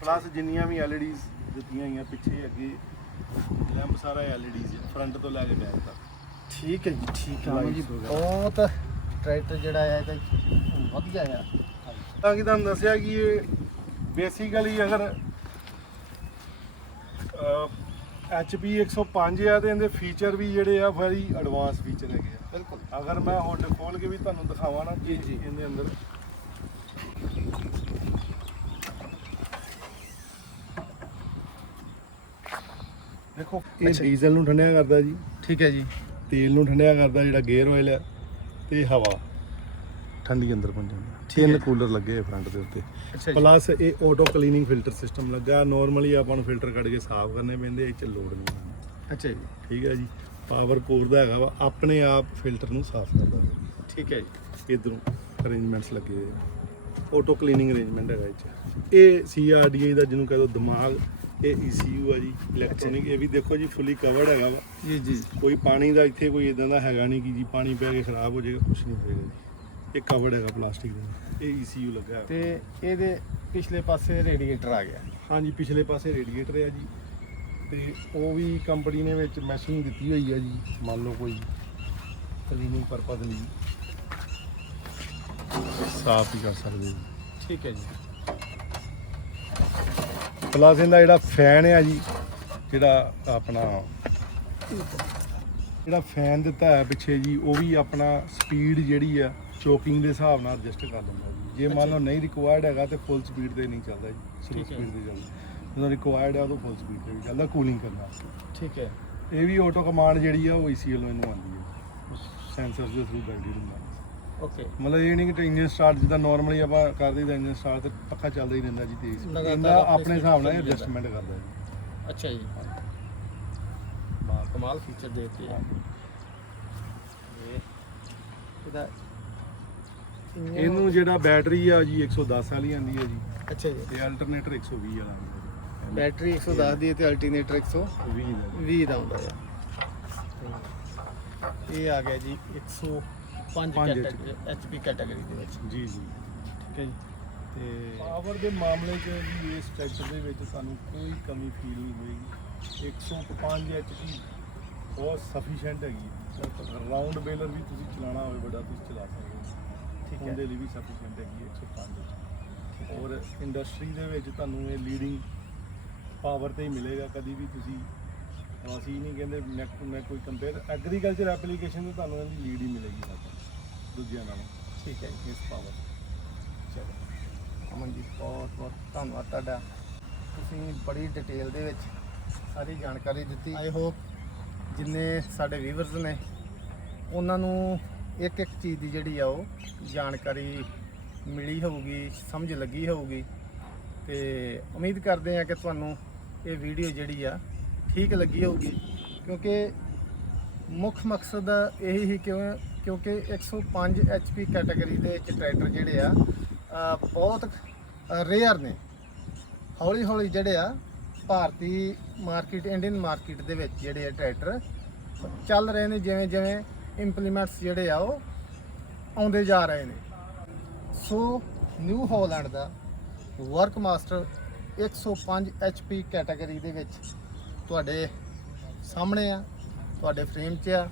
ਪਲੱਸ ਜਿੰਨੀਆਂ ਵੀ ਐਲਈਡੀਜ਼ ਦਿੱਤੀਆਂ ਹੋਈਆਂ ਪਿੱਛੇ ਅੱਗੇ ਲੈਂਪ ਸਾਰਾ ਐਲਈਡੀਜ਼ ਹੈ ਫਰੰਟ ਤੋਂ ਲੈ ਕੇ ਬੈਕ ਤੱਕ। ਠੀਕ ਹੈ ਜੀ ਠੀਕ ਹੈ। ਜੀ। ਬਹੁਤ ਟਰੈਕਟਰ ਜਿਹੜਾ ਹੈ ਇਹ ਤਾਂ ਵਧੀਆ ਆ ਤਾਂ ਕਿ ਤੁਹਾਨੂੰ ਦੱਸਿਆ ਕਿ ਇਹ ਬੇਸਿਕਲੀ ਅਗਰ HP 105 ਆ ਤੇ ਇਹਦੇ ਫੀਚਰ ਵੀ ਜਿਹੜੇ ਆ ਵੈਰੀ ਐਡਵਾਂਸ ਫੀਚਰ ਹੈਗੇ ਆ। ਬਿਲਕੁਲ। ਅਗਰ ਮੈਂ ਹੁੱਡ ਖੋਲ ਕੇ ਵੀ ਤੁਹਾਨੂੰ ਦਿਖਾਵਾਂ ਨਾ ਜੀ, ਜੀ। ਇਹਦੇ ਅੰਦਰ। ਦੇਖੋ ਇਹ। ਡੀਜ਼ਲ ਨੂੰ ਠੰਡਿਆ ਕਰਦਾ ਜੀ। ਠੀਕ ਹੈ ਜੀ। ਤੇਲ ਨੂੰ ਠੰਡਿਆ ਕਰਦਾ ਜਿਹੜਾ ਗੇਅਰ ਆਇਲ ਹੈ ਤੇ ਹਵਾ। ਠੰਡੀ ਅੰਦਰ ਪਹੁੰਚਾਉਂਦਾ ਠੀਕ ਹੈ। ਤਿੰਨ ਕੂਲਰ ਲੱਗੇ ਫਰੰਟ ਦੇ ਉੱਤੇ। ਅੱਛਾ ਪਲੱਸ ਇਹ ਆਟੋ ਕਲੀਨਿੰਗ ਫਿਲਟਰ ਸਿਸਟਮ ਲੱਗਾ। ਨਾਰਮਲੀ ਆਪਾਂ ਨੂੰ ਫਿਲਟਰ ਕੱਢ ਕੇ ਸਾਫ਼ ਕਰਨੇ ਪੈਂਦੇ ਇਹ ਚ ਲੋਡ ਨਹੀਂ। ਅੱਛਾ ਜੀ। ਠੀਕ ਹੈ ਜੀ। ਪਾਵਰ ਕੋਰ ਦਾ ਹੈਗਾ ਵਾ ਆਪਣੇ ਆਪ ਫਿਲਟਰ ਨੂੰ ਸਾਫ਼ ਕਰਦਾ। ਠੀਕ ਹੈ ਜੀ। ਇਧਰੋਂ ਅਰੇਂਜਮੈਂਟਸ ਲੱਗੇ ਹੋਏ ਆਟੋ ਕਲੀਨਿੰਗ ਅਰੇਂਜਮੈਂਟ ਹੈਗਾ ਇਹ ਚ। ਇਹ ਸੀਆਰਡੀਏ ਦਾ ਜਿਹਨੂੰ ਕਹਿੰਦੇ ਦਿਮਾਗ ਇਹ ECU ਆ ਜੀ ਇਲੈਕਟ੍ਰੋਨਿਕ ਇਹ ਵੀ ਦੇਖੋ ਜੀ ਫੁੱਲੀ ਕਵਰਡ ਹੈਗਾ ਵਾ। ਜੀ ਜੀ। ਕੋਈ ਪਾਣੀ ਦਾ ਇੱਥੇ ਕੋਈ ਇਦਾਂ ਦਾ ਹੈਗਾ ਨਹੀਂ ਕਿ ਜੀ ਪਾਣੀ ਪੈ ਕੇ ਖਰਾਬ ਹੋ ਜਾਏਗਾ ਕੁਝ ਨਹੀਂ ਹੋਏਗਾ ਜੀ। ਇਹ ਕਵਰਡ ਹੈਗਾ ਪਲਾਸਟਿਕ ਦਾ ਇਹ ECU ਲੱਗਾ ਹੈ ਤੇ ਇਹਦੇ ਪਿਛਲੇ ਪਾਸੇ ਰੇਡੀਏਟਰ ਆ ਗਿਆ। ਹਾਂਜੀ ਪਿਛਲੇ ਪਾਸੇ ਰੇਡੀਏਟਰ ਹੈ ਜੀ। ਤੇ ਉਹ ਵੀ ਕੰਪਨੀ ਨੇ ਵਿੱਚ ਮੈਸ਼ਿੰਗ ਦਿੱਤੀ ਹੋਈ ਹੈ ਜੀ ਮੰਨ ਲਓ ਕੋਈ ਕਲੀਨਿੰਗ ਪਰਪਸ ਲਈ। ਸਾਫ਼ ਹੀ ਕਰ ਸਕਦੇ ਜੀ ਠੀਕ ਹੈ ਜੀ। ਪਲੱਸ ਇਹਦਾ ਜਿਹੜਾ ਫੈਨ ਹੈ ਜੀ ਜਿਹੜਾ ਆਪਣਾ ਜਿਹੜਾ ਫੈਨ ਦਿੱਤਾ ਹੈ ਪਿੱਛੇ ਜੀ ਉਹ ਵੀ ਆਪਣਾ ਸਪੀਡ ਜਿਹੜੀ ਆ ਚੋਕਿੰਗ ਦੇ ਹਿਸਾਬ ਨਾਲ ਐਡਜਸਟ ਕਰ ਲੈਂਦਾ ਜੀ। ਜੇ ਮੰਨ ਲਓ ਨਹੀਂ ਰਿਕੁਆਇਰਡ ਹੈਗਾ ਤੇ ਫੁੱਲ ਸਪੀਡ ਤੇ ਨਹੀਂ ਚੱਲਦਾ ਜੀ ਸਲੋ। ਸਪੀਡ ਤੇ ਚੱਲਦਾ। ਜਦੋਂ ਰਿਕੁਆਇਰਡ ਹੈ ਉਦੋਂ ਫੁੱਲ ਸਪੀਡ ਤੇ ਵੀ ਚੱਲਦਾ ਕੂਲਿੰਗ ਕਰਨ ਵਾਸਤੇ। ਠੀਕ ਹੈ। ਇਹ ਵੀ ਆਟੋ ਕਮਾਂਡ ਜਿਹੜੀ ਆ ਉਹ ECL ਨੂੰ ਇਹਨੂੰ ਆਉਂਦੀ ਹੈ ਸੈਂਸਰਸ ਦੇ ਥਰੂ ਗਾਈਡਡ ਹੁੰਦਾ। ਓਕੇ ਮਤਲਬ ਇਹ ਨਹੀਂ ਕਿ ਇੰਜਨ ਸਟਾਰਟ ਜਿੱਦਾਂ ਨਾਰਮਲੀ ਆਪਾਂ ਕਰਦੇ ਤਾਂ ਇੰਜਨ ਸਟਾਰਟ ਤੇ ਪੱਖਾ ਚੱਲਦਾ ਹੀ ਰਹਿੰਦਾ ਜੀ ਤੇਜ਼। ਲਗਾਤਾਰ ਇਹਦਾ ਆਪਣੇ ਹਿਸਾਬ ਨਾਲ ਐਡਜਸਟਮੈਂਟ ਕਰਦਾ ਜੀ। ਅੱਛਾ ਜੀ। ਬਾ ਕਮਾਲ ਫੀਚਰ ਦੇਤੇ। ਆ ਇਹ ਇਹਦਾ ਇਹਨੂੰ ਜਿਹੜਾ ਬੈਟਰੀ ਆ ਜੀ 110 ਵਾਲੀ ਆਂਦੀ ਹੈ ਜੀ। ਅੱਛਾ ਜੀ। ਤੇ ਅਲਟਰਨੇਟਰ 120 ਵਾਲਾ ਆਉਂਦਾ ਬੈਟਰੀ 110 ਦੀ ਹੈ ਤੇ ਅਲਟਰਨੇਟਰ 120 20 ਦਾ। ਦਾ ਆਉਂਦਾ ਹੈ ਇਹ ਆ ਗਿਆ ਜੀ 105 ਪੰਜ ਕੈਟਾਗਰੀ ਐਚਪੀ ਕੈਟਾਗਰੀ ਦੇ ਵਿੱਚ। ਜੀ ਜੀ। ਠੀਕ ਹੈ ਜੀ। ਤੇ ਪਾਵਰ ਦੇ ਮਾਮਲੇ 'ਚ ਜੀ ਇਸ ਟਰੈਕਟਰ ਦੇ ਵਿੱਚ ਸਾਨੂੰ ਕੋਈ ਕਮੀ ਫੀਲ ਨਹੀਂ ਹੋਏਗੀ 105 ਐਚਪੀ ਬਹੁਤ ਸਫੀਸ਼ੀਐਂਟ ਹੈਗੀ ਹੈ। ਰਾਉਂਡ ਬੇਲਰ ਵੀ ਤੁਸੀਂ ਚਲਾਉਣਾ ਹੋਵੇ ਵੱਡਾ ਤੁਸੀਂ ਚਲਾ ਸਕਦੇ ਹੋ। ਠੀਕ ਹੈ। ਉਹਦੇ ਲਈ ਵੀ ਸਫੀਸ਼ੀਐਂਟ ਹੈਗੀ ਹੈ 105 HP ਔਰ ਇੰਡਸਟਰੀ ਦੇ ਵਿੱਚ ਤੁਹਾਨੂੰ ਇਹ ਲੀਡਿੰਗ ਪਾਵਰ ਤੇ ਹੀ ਮਿਲੇਗਾ। ਕਦੀ ਵੀ ਤੁਸੀਂ ਅਸੀਂ ਨਹੀਂ ਕਹਿੰਦੇ ਨੈਕ ਟੂ ਨੈਕ ਕੋਈ ਕੰਪੇਅਰ ਐਗਰੀਕਲਚਰ ਐਪਲੀਕੇਸ਼ਨ ਤੇ ਤੁਹਾਨੂੰ ਇਹਦੀ ਲੀਡ ਹੀ ਮਿਲੇਗੀ ਦੂਜਿਆਂ ਨਾਲੋਂ। ਠੀਕ ਹੈ ਇਸ ਪਾਵਰ ਚਲੋ। ਅਮਨ ਜੀ ਬਹੁਤ ਬਹੁਤ ਧੰਨਵਾਦ ਤੁਹਾਡਾ। ਤੁਸੀਂ ਬੜੀ ਡਿਟੇਲ ਦੇ ਵਿੱਚ ਸਾਰੀ ਜਾਣਕਾਰੀ ਦਿੱਤੀ। ਆਈ ਹੋਪ ਜਿੰਨੇ ਸਾਡੇ ਵੀਵਰਸ ਨੇ ਉਹਨਾਂ ਨੂੰ ਇੱਕ ਇੱਕ ਚੀਜ਼ ਦੀ ਜਿਹੜੀ ਆ ਉਹ ਜਾਣਕਾਰੀ ਮਿਲੀ ਹੋਊਗੀ ਸਮਝ ਲੱਗੀ ਹੋਊਗੀ। ਤੇ ਉਮੀਦ ਕਰਦੇ ਆ ਕਿ ਤੁਹਾਨੂੰ ਇਹ ਵੀਡੀਓ ਜਿਹੜੀ ਆ ਠੀਕ ਲੱਗੀ ਹੋਊਗੀ। ਕਿਉਂਕਿ ਮੁੱਖ ਮਕਸਦ ਇਹੀ ਹੀ ਕਿਉਂ ਕਿਉਂਕਿ 105 HP ਕੈਟਾਗਰੀ ਦੇ ਵਿੱਚ ਟਰੈਕਟਰ ਜਿਹੜੇ ਆ ਅ, ਬਹੁਤ ਰੇਅਰ ਨੇ। ਹੌਲੀ ਹੌਲੀ ਜਿਹੜੇ ਆ ਭਾਰਤੀ ਮਾਰਕੀਟ ਇੰਡੀਅਨ ਮਾਰਕੀਟ ਦੇ ਵਿੱਚ ਜਿਹੜੇ ਆ ਟਰੈਕਟਰ ਚੱਲ ਰਹੇ ਨੇ ਜਿਵੇਂ ਜਿਵੇਂ ਇੰਪਲੀਮੈਂਟਸ ਜਿਹੜੇ ਆ ਉਹ ਆਉਂਦੇ ਜਾ ਰਹੇ ਨੇ। ਸੋ ਨਿਊ ਹਾਲੈਂਡ ਦਾ ਵਰਕ ਮਾਸਟਰ 105 HP ਕੈਟਾਗਰੀ ਦੇ ਵਿੱਚ ਤੁਹਾਡੇ ਸਾਹਮਣੇ ਆ ਤੁਹਾਡੇ ਫਰੇਮ 'ਚ ਆ।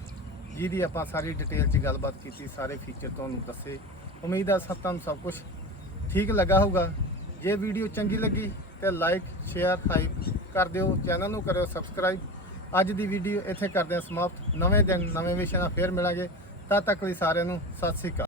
ਜਿਹਦੀ ਆਪਾਂ ਸਾਰੀ ਡਿਟੇਲ 'ਚ ਗੱਲਬਾਤ ਕੀਤੀ, ਸਾਰੇ ਫੀਚਰ ਤੁਹਾਨੂੰ ਦੱਸੇ। ਉਮੀਦ ਆ ਸਭ ਤੁਹਾਨੂੰ ਸਭ ਕੁਝ ਠੀਕ ਲੱਗਾ ਹੋਊਗਾ। ਜੇ ਵੀਡੀਓ ਚੰਗੀ ਲੱਗੀ, ਤੇ ਲਾਈਕ ਸ਼ੇਅਰ ਹਾਈਪ ਕਰ ਦਿਓ। ਚੈਨਲ ਨੂੰ ਕਰਿਓ ਸਬਸਕ੍ਰਾਈਬ ਅੱਜ ਦੀ ਵੀਡੀਓ ਇੱਥੇ ਕਰਦੇ ਹਾਂ ਸਮਾਪਤ। ਨਵੇਂ ਦਿਨ, ਨਵੇਂ ਵਿਸ਼ੇ ਨਾਲ ਫੇਰ ਮਿਲਾਂਗੇ। ਤਦ ਤੱਕ ਲਈ ਸਾਰਿਆਂ ਨੂੰ ਸਤਿ ਸ੍ਰੀ ਅਕਾਲ।